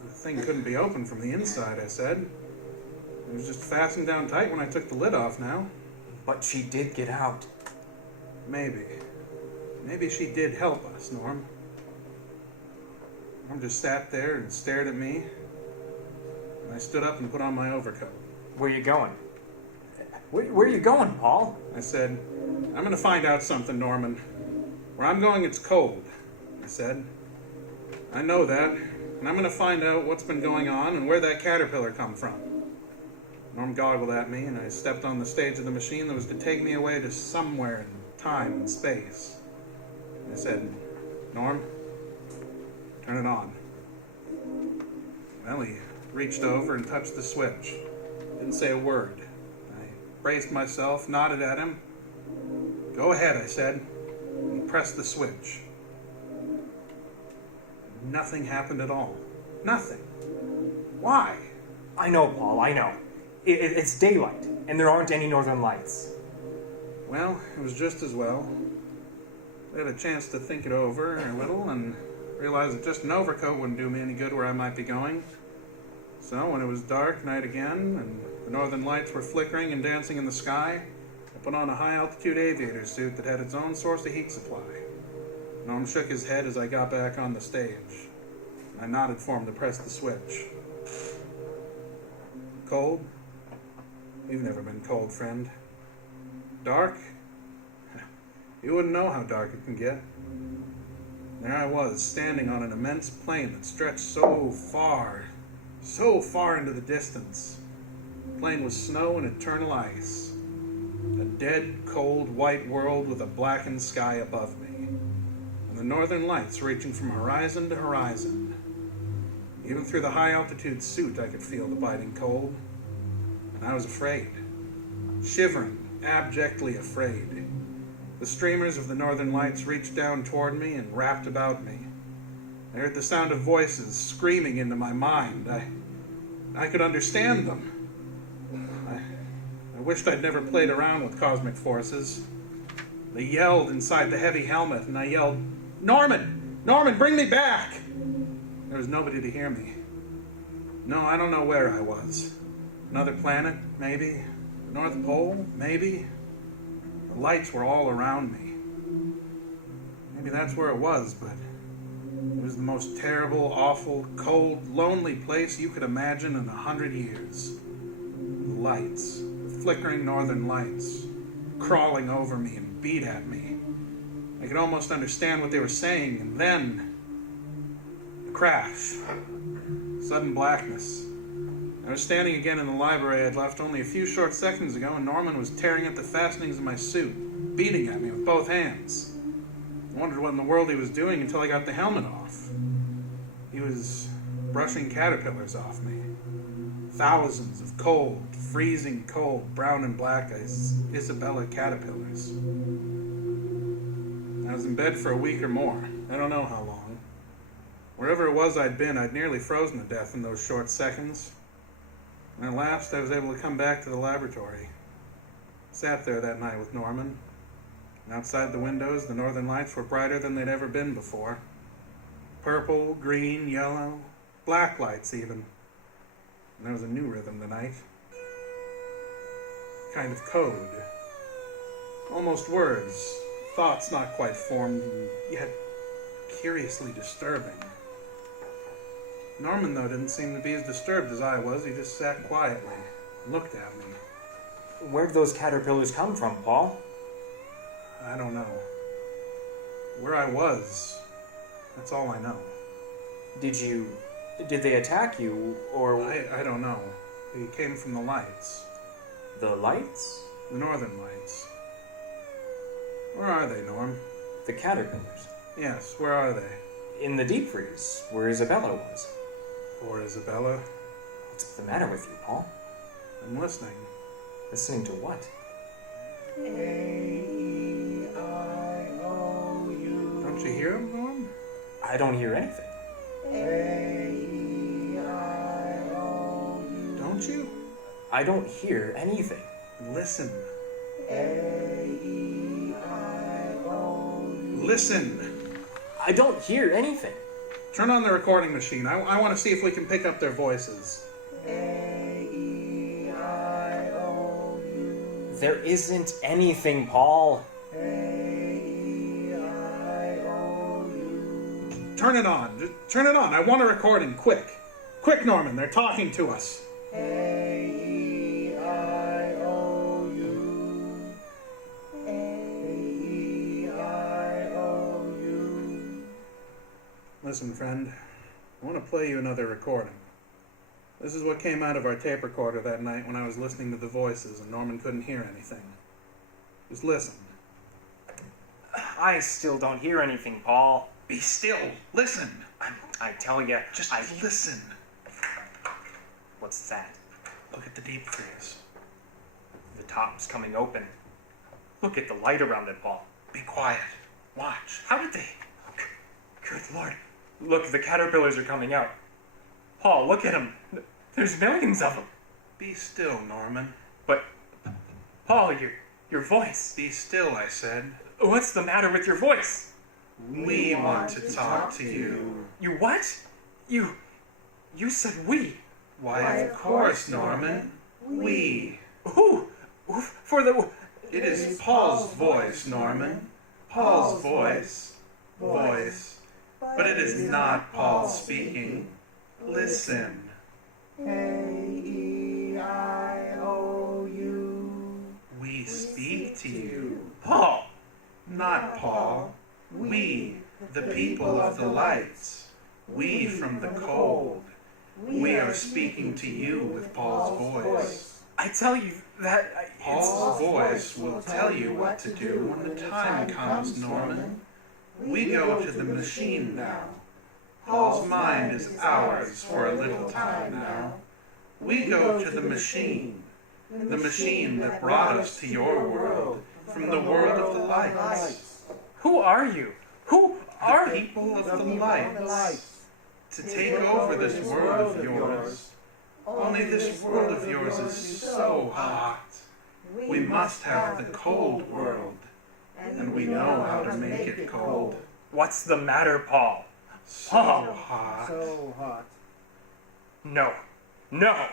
the thing couldn't be opened from the inside, I said. It was just fastened down tight when I took the lid off now. But she did get out. Maybe. Maybe she did help us, Norm. Norm just sat there and stared at me. And I stood up and put on my overcoat. Where you going? Where are you going, Paul? I said, I'm going to find out something, Norman. Where I'm going, it's cold, I said. I know that, and I'm going to find out what's been going on and where that caterpillar come from. Norm goggled at me, and I stepped on the stage of the machine that was to take me away to somewhere in time and space. I said, Norm, turn it on. Well, he reached over and touched the switch. Didn't say a word. I braced myself, nodded at him. Go ahead, I said, and pressed the switch. Nothing happened at all. Nothing. Why? I know, Paul, I know. It's daylight, and there aren't any northern lights. Well, it was just as well. I had a chance to think it over a little and realized that just an overcoat wouldn't do me any good where I might be going. So when it was dark night again and the northern lights were flickering and dancing in the sky, I put on a high-altitude aviator suit that had its own source of heat supply. Norm shook his head as I got back on the stage. I nodded for him to press the switch. Cold? You've never been cold, friend. Dark? You wouldn't know how dark it can get. There I was, standing on an immense plain that stretched so far into the distance. The plain was snow and eternal ice. A dead, cold, white world with a blackened sky above me. And the northern lights reaching from horizon to horizon. Even through the high-altitude suit, I could feel the biting cold. And I was afraid. Shivering, abjectly afraid. The streamers of the northern lights reached down toward me and wrapped about me. I heard the sound of voices screaming into my mind. I could understand them. I wished I'd never played around with cosmic forces. They yelled inside the heavy helmet, and I yelled, Norman! Norman, bring me back! There was nobody to hear me. No, I don't know where I was. Another planet, maybe. The North Pole, maybe. The lights were all around me. Maybe that's where it was, but it was the most terrible, awful, cold, lonely place you could imagine in 100 years. The lights, the flickering northern lights, crawling over me and beat at me. I could almost understand what they were saying, and then a crash. Sudden blackness. I was standing again in the library I'd left only a few short seconds ago, and Norman was tearing at the fastenings of my suit, beating at me with both hands. I wondered what in the world he was doing until I got the helmet off. He was brushing caterpillars off me. Thousands of cold, freezing cold, brown and black Isabella caterpillars. I was in bed for a week or more. I don't know how long. Wherever it was I'd been, I'd nearly frozen to death in those short seconds. And at last, I was able to come back to the laboratory. Sat there that night with Norman. And outside the windows, the northern lights were brighter than they'd ever been before. Purple, green, yellow, black lights even. And there was a new rhythm tonight. Kind of code. Almost words. Thoughts not quite formed, and yet curiously disturbing. Norman, though, didn't seem to be as disturbed as I was. He just sat quietly and looked at me. Where'd those caterpillars come from, Paul? I don't know. Where I was, that's all I know. Did they attack you, or... I don't know. They came from the lights. The lights? The northern lights. Where are they, Norm? The caterpillars. Yes, where are they? In the deep freeze, where Isabella was. Poor Isabella. What's the matter with you, Paul? I'm listening. Listening to what? A-E-I-O-U. Don't you hear him, Norm? I don't hear anything. A-E-I-O-U. Don't you? I don't hear anything. Listen. A-E-I-O-U. Listen. I don't hear anything. Turn on the recording machine. I want to see if we can pick up their voices. A-E-I-O-U. There isn't anything, Paul. Turn it on. Just turn it on. I want a recording. Quick. Quick, Norman. They're talking to us. Listen, friend. I want to play you another recording. This is what came out of our tape recorder that night when I was listening to the voices and Norman couldn't hear anything. Just listen. I still don't hear anything, Paul. Be still. Listen. I tell you, Just listen. What's that? Look at the deep freeze. The top's coming open. Look at the light around it, Paul. Be quiet. Watch. How did they? Good Lord. Look, the caterpillars are coming out. Paul, look at them. There's millions of them. Be still, Norman. But, Paul, your voice. Be still, I said. What's the matter with your voice? We want to talk to you. You what? You said we. Why, of course, Norman. We. Who? For the... It is Paul's voice, Norman. Paul's voice. Voice. But it is not Paul speaking. Listen. A-E-I-O-U. We speak to you. Paul. Not Paul. We, the people of the lights. We from the cold. We are speaking to you with Paul's voice. I tell you that... Paul's voice will tell you what to do when the time comes, Norman. We go to the machine now. Paul's mind is ours for a little time now. We go to the machine that brought us to your world, from the world of the lights. Who are you? Who are The people of the lights. To take over this world of yours. Only this world of yours is so hot. We must have the cold world. And we know how to make it cold. What's the matter, Paul? So hot. So hot. No. No.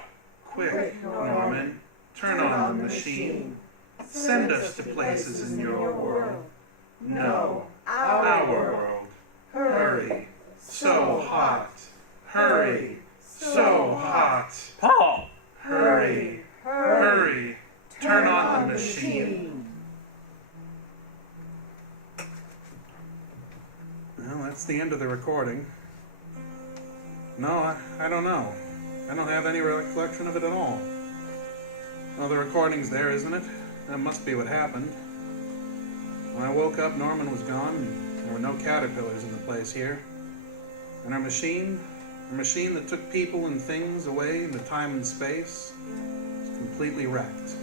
Quick, Norman. Turn on the machine. Send us to places in your world. No, our world. Hurry. So hot. Hurry. So hot. Paul! Hurry. Hurry. Turn on the machine. Well, that's the end of the recording. No, I don't know. I don't have any recollection of it at all. Well, the recording's there, isn't it? That must be what happened. When I woke up, Norman was gone, and there were no caterpillars in the place here. And our machine that took people and things away into time and space, was completely wrecked.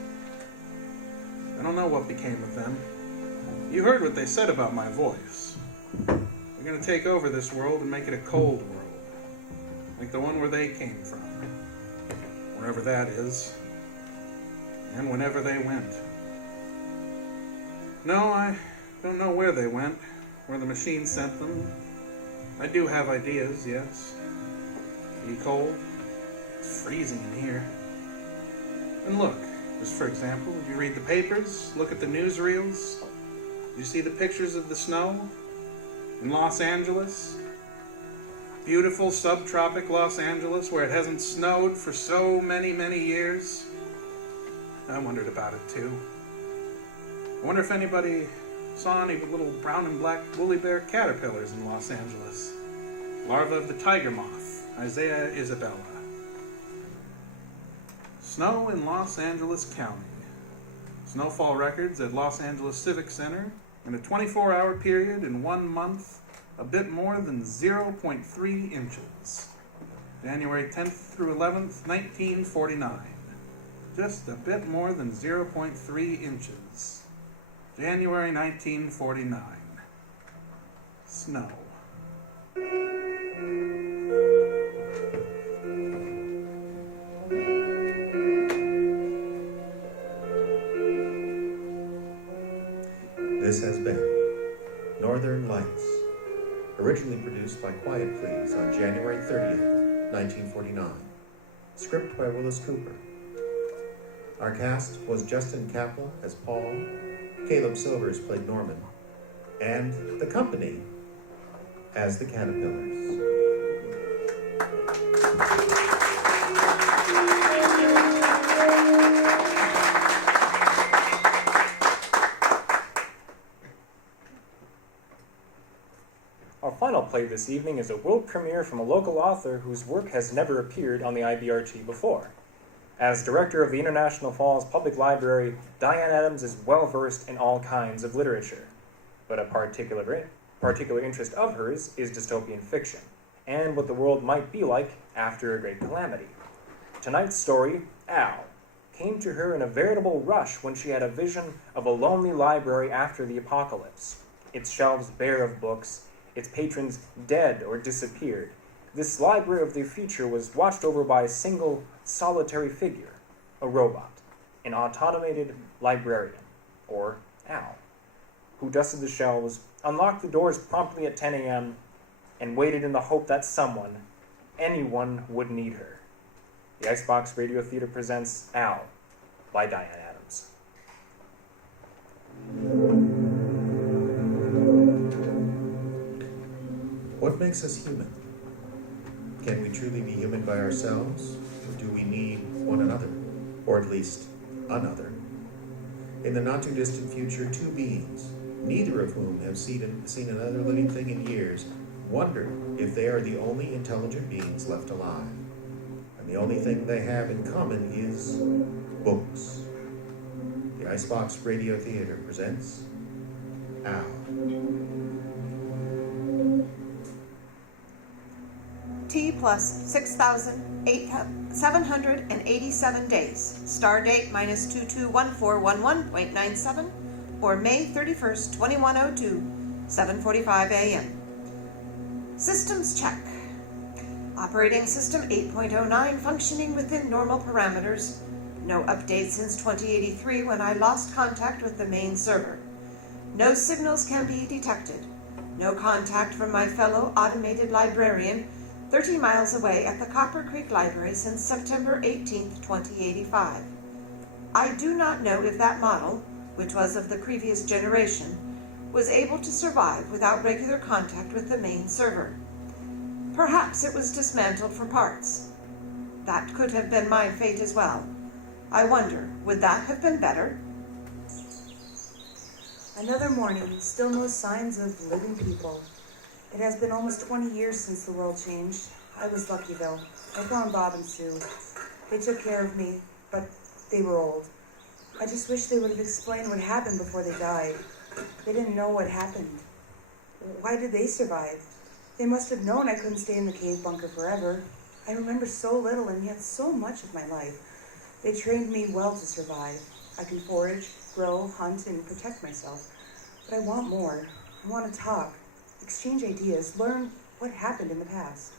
I don't know what became of them. You heard what they said about my voice. They're going to take over this world and make it a cold world. Like the one where they came from. Wherever that is. And whenever they went. No, I don't know where they went. Where the machine sent them. I do have ideas, yes. Be cold. It's freezing in here. And look, just for example, did you read the papers? Look at the newsreels? Did you see the pictures of the snow? In Los Angeles? Beautiful subtropic Los Angeles where it hasn't snowed for so many, many years. I wondered about it too. I wonder if anybody saw any little brown and black woolly bear caterpillars in Los Angeles. Larvae of the tiger moth, Isaiah Isabella. Snow in Los Angeles County. Snowfall records at Los Angeles Civic Center in a 24-hour period in 1 month, a bit more than 0.3 inches. January 10th through 11th, 1949. Just a bit more than 0.3 inches. January 1949. Snow. This has been Northern Lights, originally produced by Quiet Please on January 30th, 1949. Script by Willis Cooper. Our cast was Justin Capel as Paul, Caleb Silvers played Norman, and the company as the Caterpillars. Our final play this evening is a world premiere from a local author whose work has never appeared on the IBRT before. As director of the International Falls Public Library, Diane Adams is well versed in all kinds of literature, but a particular interest of hers is dystopian fiction, and what the world might be like after a great calamity. Tonight's story, Al, came to her in a veritable rush when she had a vision of a lonely library after the apocalypse, its shelves bare of books, its patrons dead or disappeared. This library of the future was watched over by a single, solitary figure, a robot, an automated librarian, or Al, who dusted the shelves, unlocked the doors promptly at 10 a.m., and waited in the hope that someone, anyone, would need her. The Icebox Radio Theater presents Al by Diane Adams. What makes us human? Can we truly be human by ourselves, or do we need one another, or at least another? In the not-too-distant future, two beings, neither of whom have seen another living thing in years, wonder if they are the only intelligent beings left alive. And the only thing they have in common is books. The Icebox Radio Theater presents Al. T plus 6,787 days. Star date minus 221411.97 or May 31st, 2102, 7:45 a.m. Systems check. Operating system 8.09 functioning within normal parameters. No update since 2083 when I lost contact with the main server. No signals can be detected. No contact from my fellow automated librarian 30 miles away at the Copper Creek Library since September 18, 2085. I do not know if that model, which was of the previous generation, was able to survive without regular contact with the main server. Perhaps it was dismantled for parts. That could have been my fate as well. I wonder, would that have been better? Another morning, still no signs of living people. It has been almost 20 years since the world changed. I was lucky though. I found Bob and Sue. They took care of me, but they were old. I just wish they would have explained what happened before they died. They didn't know what happened. Why did they survive? They must have known I couldn't stay in the cave bunker forever. I remember so little and yet so much of my life. They trained me well to survive. I can forage, grow, hunt, and protect myself. But I want more. I want to talk, exchange ideas, learn what happened in the past.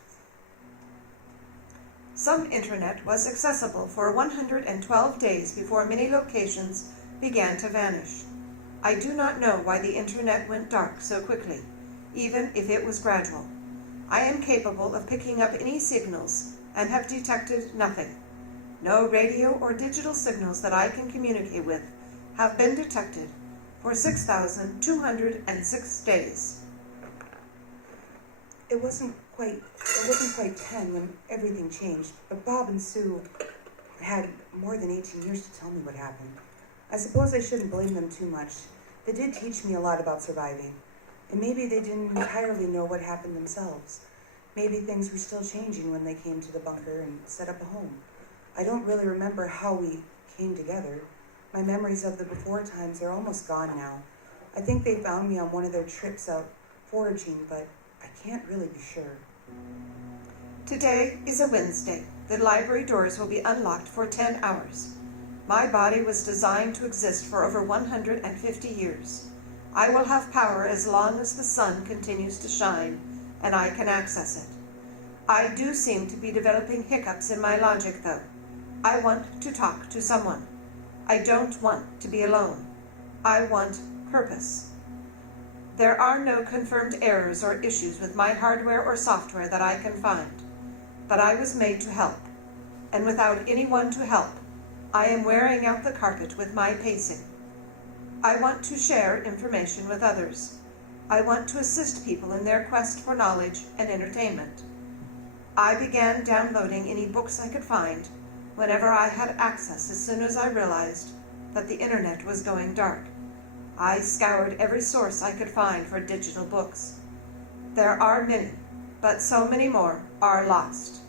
Some internet was accessible for 112 days before many locations began to vanish. I do not know why the internet went dark so quickly, even if it was gradual. I am capable of picking up any signals and have detected nothing. No radio or digital signals that I can communicate with have been detected for 6,206 days. It wasn't quite 10 when everything changed, but Bob and Sue had more than 18 years to tell me what happened. I suppose I shouldn't blame them too much. They did teach me a lot about surviving, and maybe they didn't entirely know what happened themselves. Maybe things were still changing when they came to the bunker and set up a home. I don't really remember how we came together. My memories of the before times are almost gone now. I think they found me on one of their trips out foraging, but I can't really be sure. Today is a Wednesday. The library doors will be unlocked for 10 hours. My body was designed to exist for over 150 years. I will have power as long as the sun continues to shine, and I can access it. I do seem to be developing hiccups in my logic, though. I want to talk to someone. I don't want to be alone. I want purpose. There are no confirmed errors or issues with my hardware or software that I can find, but I was made to help, and without anyone to help, I am wearing out the carpet with my pacing. I want to share information with others. I want to assist people in their quest for knowledge and entertainment. I began downloading any books I could find whenever I had access as soon as I realized that the internet was going dark. I scoured every source I could find for digital books. There are many, but so many more are lost.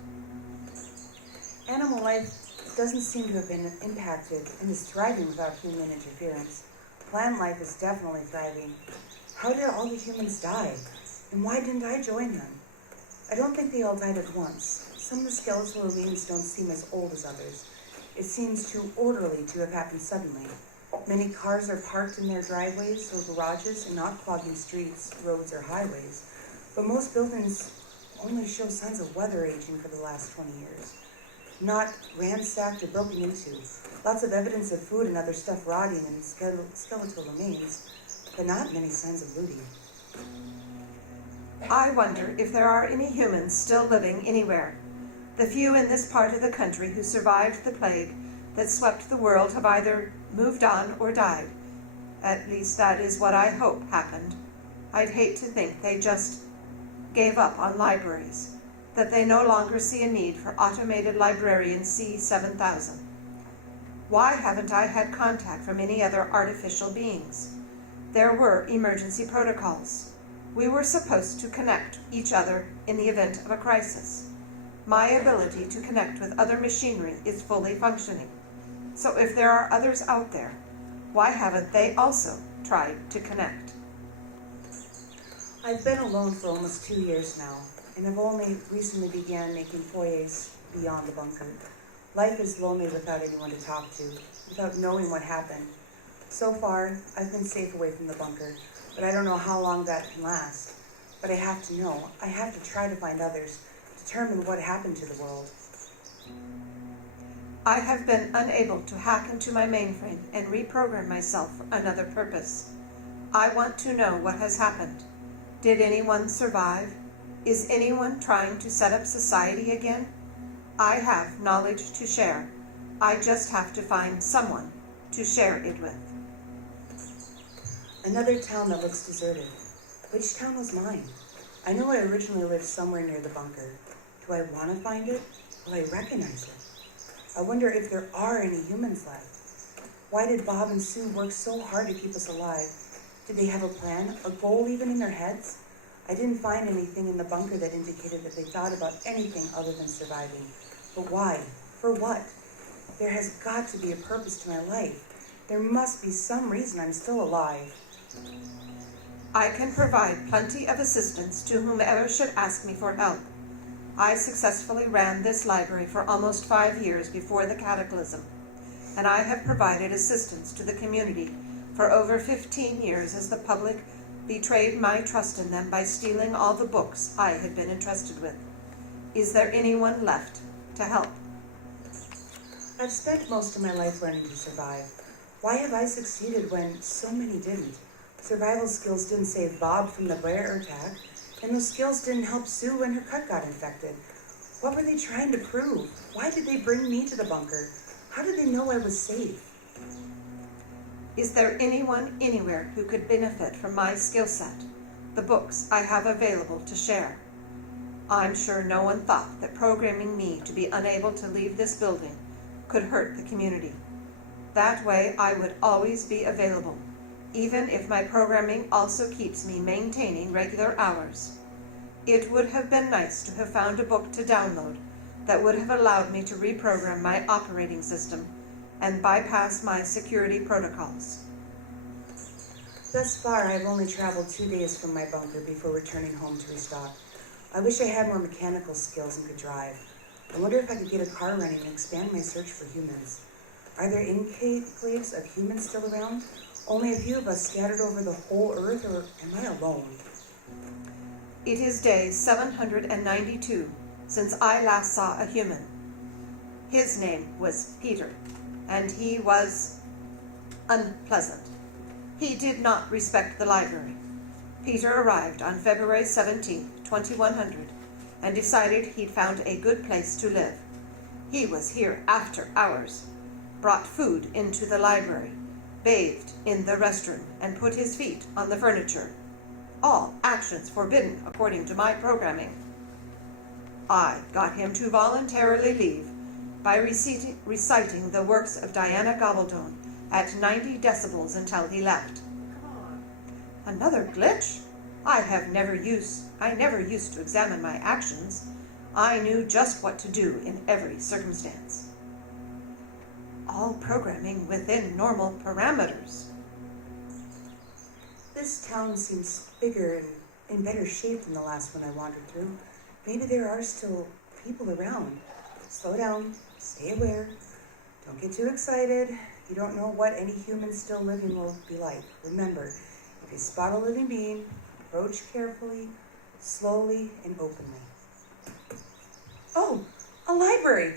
Animal life doesn't seem to have been impacted and is thriving without human interference. Plant life is definitely thriving. How did all the humans die? And why didn't I join them? I don't think they all died at once. Some of the skeletal remains don't seem as old as others. It seems too orderly to have happened suddenly. Many cars are parked in their driveways or garages and not clogging streets, roads, or highways. But most buildings only show signs of weather aging for the last 20 years. Not ransacked or broken into. Lots of evidence of food and other stuff rotting and skeletal remains, but not many signs of looting. I wonder if there are any humans still living anywhere. The few in this part of the country who survived the plague that swept the world have either moved on or died. At least that is what I hope happened. I'd hate to think they just gave up on libraries, that they no longer see a need for automated librarian C7000. Why haven't I had contact from any other artificial beings? There were emergency protocols. We were supposed to connect each other in the event of a crisis. My ability to connect with other machinery is fully functioning. So if there are others out there, why haven't they also tried to connect? I've been alone for almost 2 years now, and I've only recently began making forays beyond the bunker. Life is lonely without anyone to talk to, without knowing what happened. So far, I've been safe away from the bunker, but I don't know how long that can last. But I have to know. I have to try to find others, determine what happened to the world. I have been unable to hack into my mainframe and reprogram myself for another purpose. I want to know what has happened. Did anyone survive? Is anyone trying to set up society again? I have knowledge to share. I just have to find someone to share it with. Another town that looks deserted. Which town was mine? I know I originally lived somewhere near the bunker. Do I want to find it? Will I recognize it? I wonder if there are any humans left. Why did Bob and Sue work so hard to keep us alive? Did they have a plan, a goal even in their heads? I didn't find anything in the bunker that indicated that they thought about anything other than surviving. But why? For what? There has got to be a purpose to my life. There must be some reason I'm still alive. I can provide plenty of assistance to whomever should ask me for help. I successfully ran this library for almost 5 years before the cataclysm, and I have provided assistance to the community for over 15 years as the public betrayed my trust in them by stealing all the books I had been entrusted with. Is there anyone left to help? I've spent most of my life learning to survive. Why have I succeeded when so many didn't? Survival skills didn't save Bob from the bear attack, and those skills didn't help Sue when her cut got infected. What were they trying to prove? Why did they bring me to the bunker? How did they know I was safe? Is there anyone anywhere who could benefit from my skill set, the books I have available to share? I'm sure no one thought that programming me to be unable to leave this building could hurt the community. That way I would always be available, even if my programming also keeps me maintaining regular hours. It would have been nice to have found a book to download that would have allowed me to reprogram my operating system and bypass my security protocols. Thus far, I've only traveled 2 days from my bunker before returning home to restock. I wish I had more mechanical skills and could drive. I wonder if I could get a car running and expand my search for humans. Are there enclaves of humans still around? Only a few of us scattered over the whole earth, or am I alone? It is day 792 since I last saw a human. His name was Peter, and he was unpleasant. He did not respect the library. Peter arrived on February 17th, 2100, and decided he'd found a good place to live. He was here after hours. brought food into the library, bathed in the restroom, and put his feet on the furniture. All actions forbidden according to my programming. I got him to voluntarily leave by reciting the works of Diana Gabaldon at 90 decibels until he left. Another glitch? I never used to examine my actions. I knew just what to do in every circumstance. All programming within normal parameters. This town seems bigger and in better shape than the last one I wandered through. Maybe there are still people around. Slow down, stay aware, don't get too excited. You don't know what any human still living will be like. Remember, if you spot a living being, approach carefully, slowly, and openly. Oh, a library!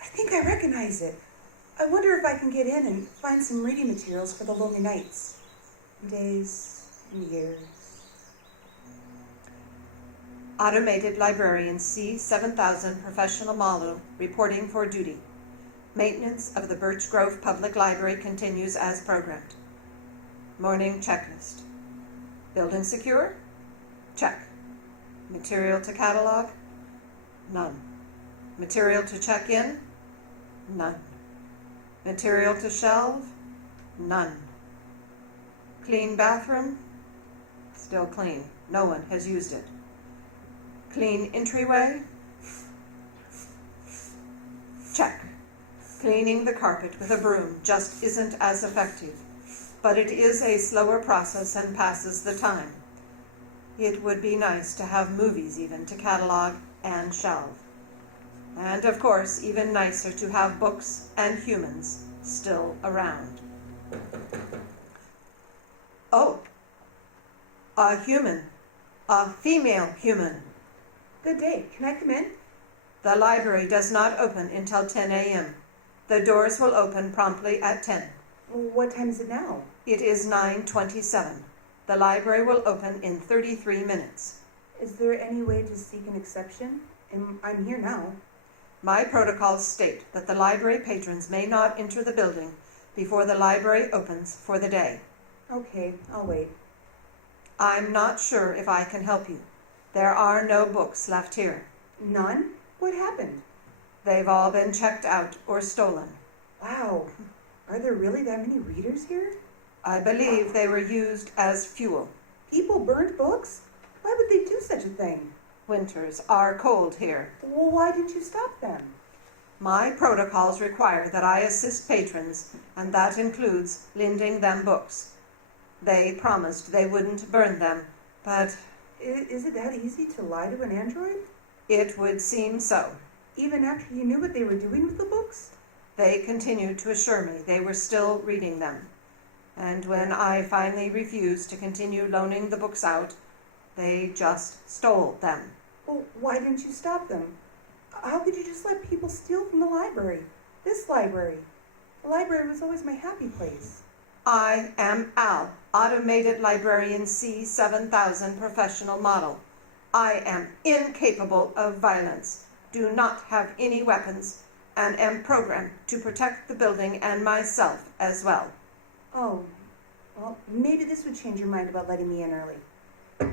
I think I recognize it. I wonder if I can get in and find some reading materials for the lonely nights, days, and years. Automated Librarian C7000 Professional Model reporting for duty. Maintenance of the Birch Grove Public Library continues as programmed. Morning checklist. Building secure? Check. Material to catalog? None. Material to check in? None. Material to shelve? None. Clean bathroom? Still clean. No one has used it. Clean entryway? Check. Cleaning the carpet with a broom just isn't as effective, but it is a slower process and passes the time. It would be nice to have movies even to catalog and shelve. And of course, even nicer to have books and humans still around. Oh, a human, a female human. Good day. Can I come in? The library does not open until 10 a.m. The doors will open promptly at 10. What time is it now? It is 9:27. The library will open in 33 minutes. Is there any way to seek an exception? I'm here now. My protocols state that the library patrons may not enter the building before the library opens for the day. Okay, I'll wait. I'm not sure if I can help you. There are no books left here. None? What happened? They've all been checked out or stolen. Wow. Are there really that many readers here? I believe they were used as fuel. People burned books? Why would they do such a thing? Winters are cold here. Well, why didn't you stop them? My protocols require that I assist patrons, and that includes lending them books. They promised they wouldn't burn them, but... Is it that easy to lie to an android? It would seem so. Even after you knew what they were doing with the books? They continued to assure me they were still reading them. And when I finally refused to continue loaning the books out, they just stole them. Well, why didn't you stop them? How could you just let people steal from the library? This library. The library was always my happy place. I am Al, Automated Librarian C7000 Professional Model. I am incapable of violence, do not have any weapons, and am programmed to protect the building and myself as well. Oh, well, maybe this would change your mind about letting me in early.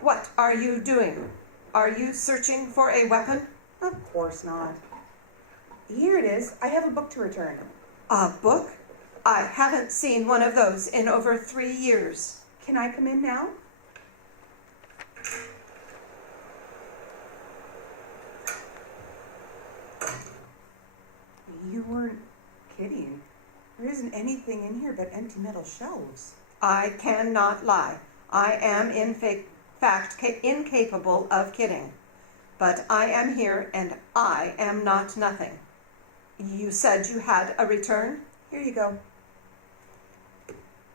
What are you doing? Are you searching for a weapon? Of course not. Here it is. I have a book to return. A book? I haven't seen one of those in over 3 years. Can I come in now? You weren't kidding. There isn't anything in here but empty metal shelves. I cannot lie. I am in fact incapable of kidding. But I am here and I am not nothing. You said you had a return? Here you go.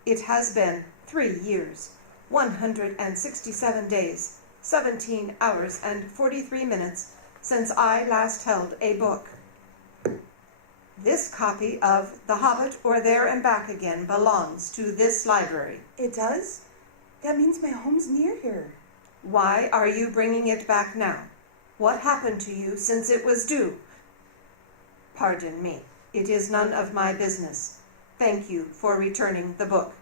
It has been 3 years, 167 days, 17 hours, and 43 minutes since I last held a book. This copy of The Hobbit or There and Back Again belongs to this library. It does? That means my home's near here. Why are you bringing it back now? What happened to you since it was due? Pardon me. It is none of my business. Thank you for returning the book.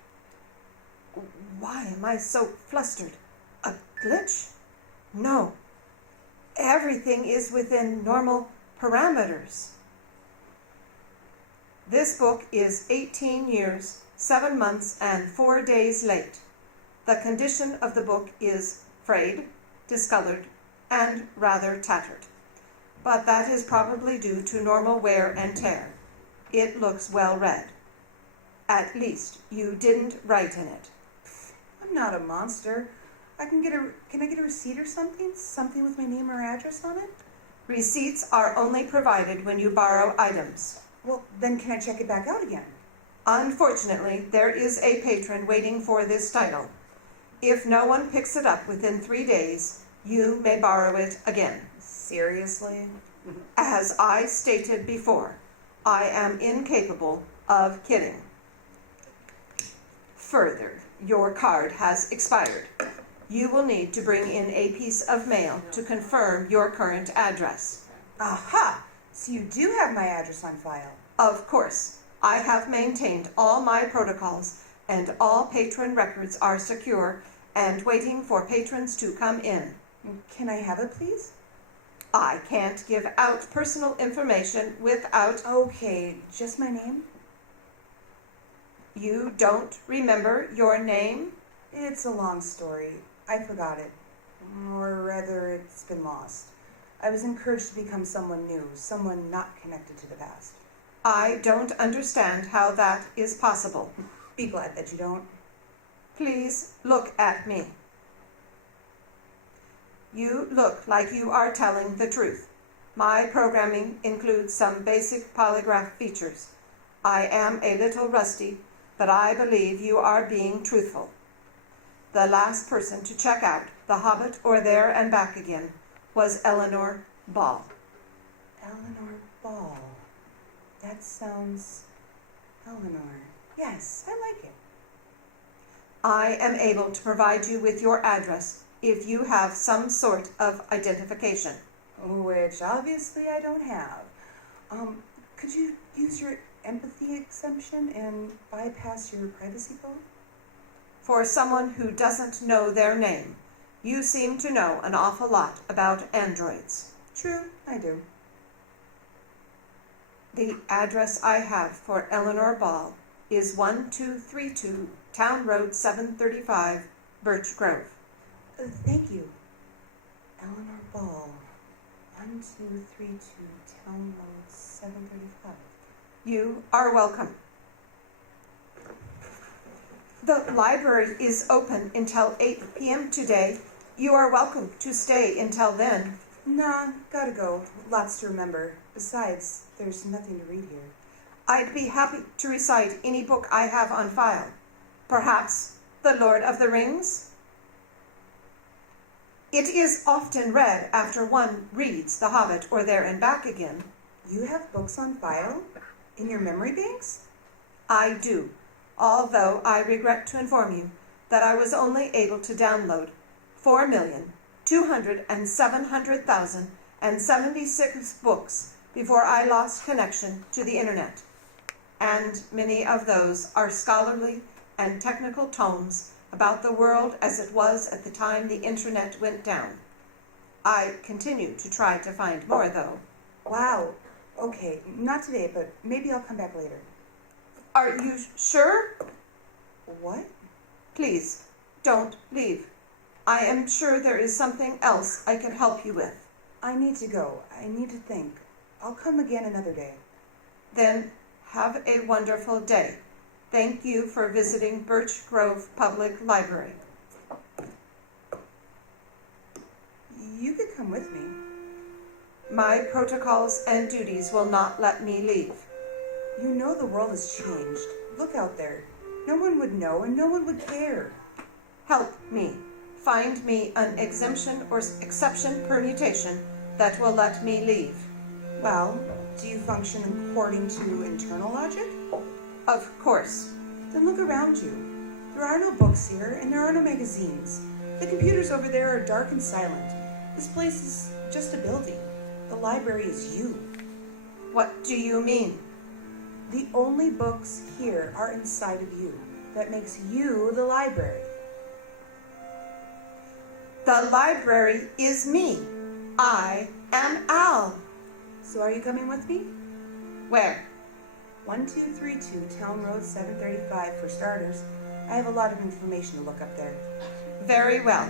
Why am I so flustered? A glitch? No. Everything is within normal parameters. This book is 18 years, 7 months, and 4 days late. The condition of the book is frayed, discolored, and rather tattered. But that is probably due to normal wear and tear. It looks well read. At least you didn't write in it. I'm not a monster. Can I get a receipt or something? Something with my name or address on it? Receipts are only provided when you borrow items. Well, then can I check it back out again? Unfortunately, there is a patron waiting for this title. If no one picks it up within 3 days, you may borrow it again. Seriously? As I stated before, I am incapable of kidding. Further, your card has expired. You will need to bring in a piece of mail to confirm your current address. Aha! So you do have my address on file. Of course, I have maintained all my protocols, and all patron records are secure and waiting for patrons to come in. Can I have it, please? I can't give out personal information without... Okay, just my name? You don't remember your name? It's a long story. I forgot it. Or rather, it's been lost. I was encouraged to become someone new, someone not connected to the past. I don't understand how that is possible. Be glad that you don't. Please look at me. You look like you are telling the truth. My programming includes some basic polygraph features. I am a little rusty, but I believe you are being truthful. The last person to check out The Hobbit or There and Back Again was Eleanor Ball. Eleanor Ball. That sounds... Eleanor. Yes, I like it. I am able to provide you with your address if you have some sort of identification. Which obviously I don't have. Could you use your empathy exemption and bypass your privacy code? For someone who doesn't know their name, you seem to know an awful lot about androids. True, I do. The address I have for Eleanor Ball is 1232 Town Road 735, Birch Grove. Thank you. Eleanor Ball, 1232 Town Road 735. You are welcome. The library is open until 8 p.m. today. You are welcome to stay until then. Nah, gotta go. Lots to remember. Besides, there's nothing to read here. I'd be happy to recite any book I have on file. Perhaps The Lord of the Rings? It is often read after one reads The Hobbit or There and Back Again. You have books on file? In your memory banks? I do, although I regret to inform you that I was only able to download 4,207,076 books before I lost connection to the internet. And many of those are scholarly and technical tomes about the world as it was at the time the internet went down. I continue to try to find more, though. Wow. Okay, not today, but maybe I'll come back later. Are you sure? What? Please, don't leave. I am sure there is something else I can help you with. I need to go. I need to think. I'll come again another day. Then have a wonderful day. Thank you for visiting Birch Grove Public Library. You could come with me. My protocols and duties will not let me leave. You know the world has changed. Look out there. No one would know and no one would care. Help me. Find me an exemption or exception permutation that will let me leave. Well, do you function according to internal logic? Of course. Then look around you. There are no books here and there are no magazines. The computers over there are dark and silent. This place is just a building. The library is you. What do you mean? The only books here are inside of you. That makes you the library. The library is me. I am Al. So are you coming with me? Where? 1232 Town Road 735 for starters. I have a lot of information to look up there. Very well.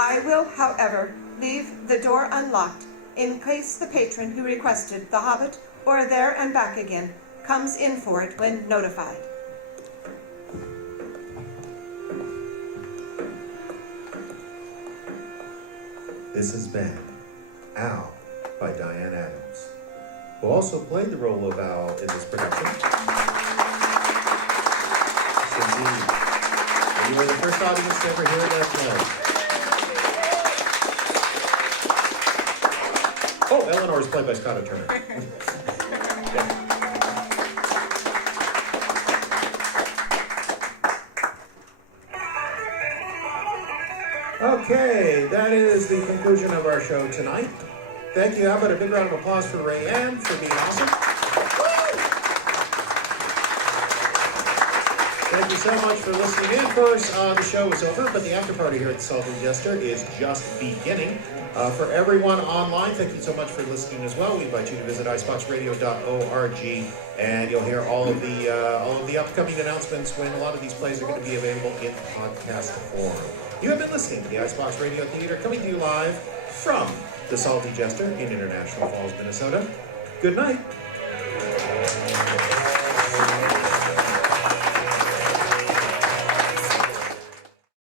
I will, however, leave the door unlocked in case the patron who requested The Hobbit or There and Back Again comes in for it when notified. This has been Al by Diane Adams, who also played the role of Al in this production. Yes, indeed. And you were the first audience to ever hear that play. Oh, Eleanor is played by Scott O'Turner. Yeah. Okay, that is the conclusion of our show tonight. Thank you. How about a big round of applause for Ray Ann for being awesome? Thank you so much for listening in. Of course, the show is over, but the after party here at the Salty Jester is just beginning. For everyone online, thank you so much for listening as well. We invite you to visit iceboxradio.org, and you'll hear all of the upcoming announcements when a lot of these plays are going to be available in podcast form. You have been listening to the Icebox Radio Theater, coming to you live from the Salty Jester in International Falls, Minnesota. Good night.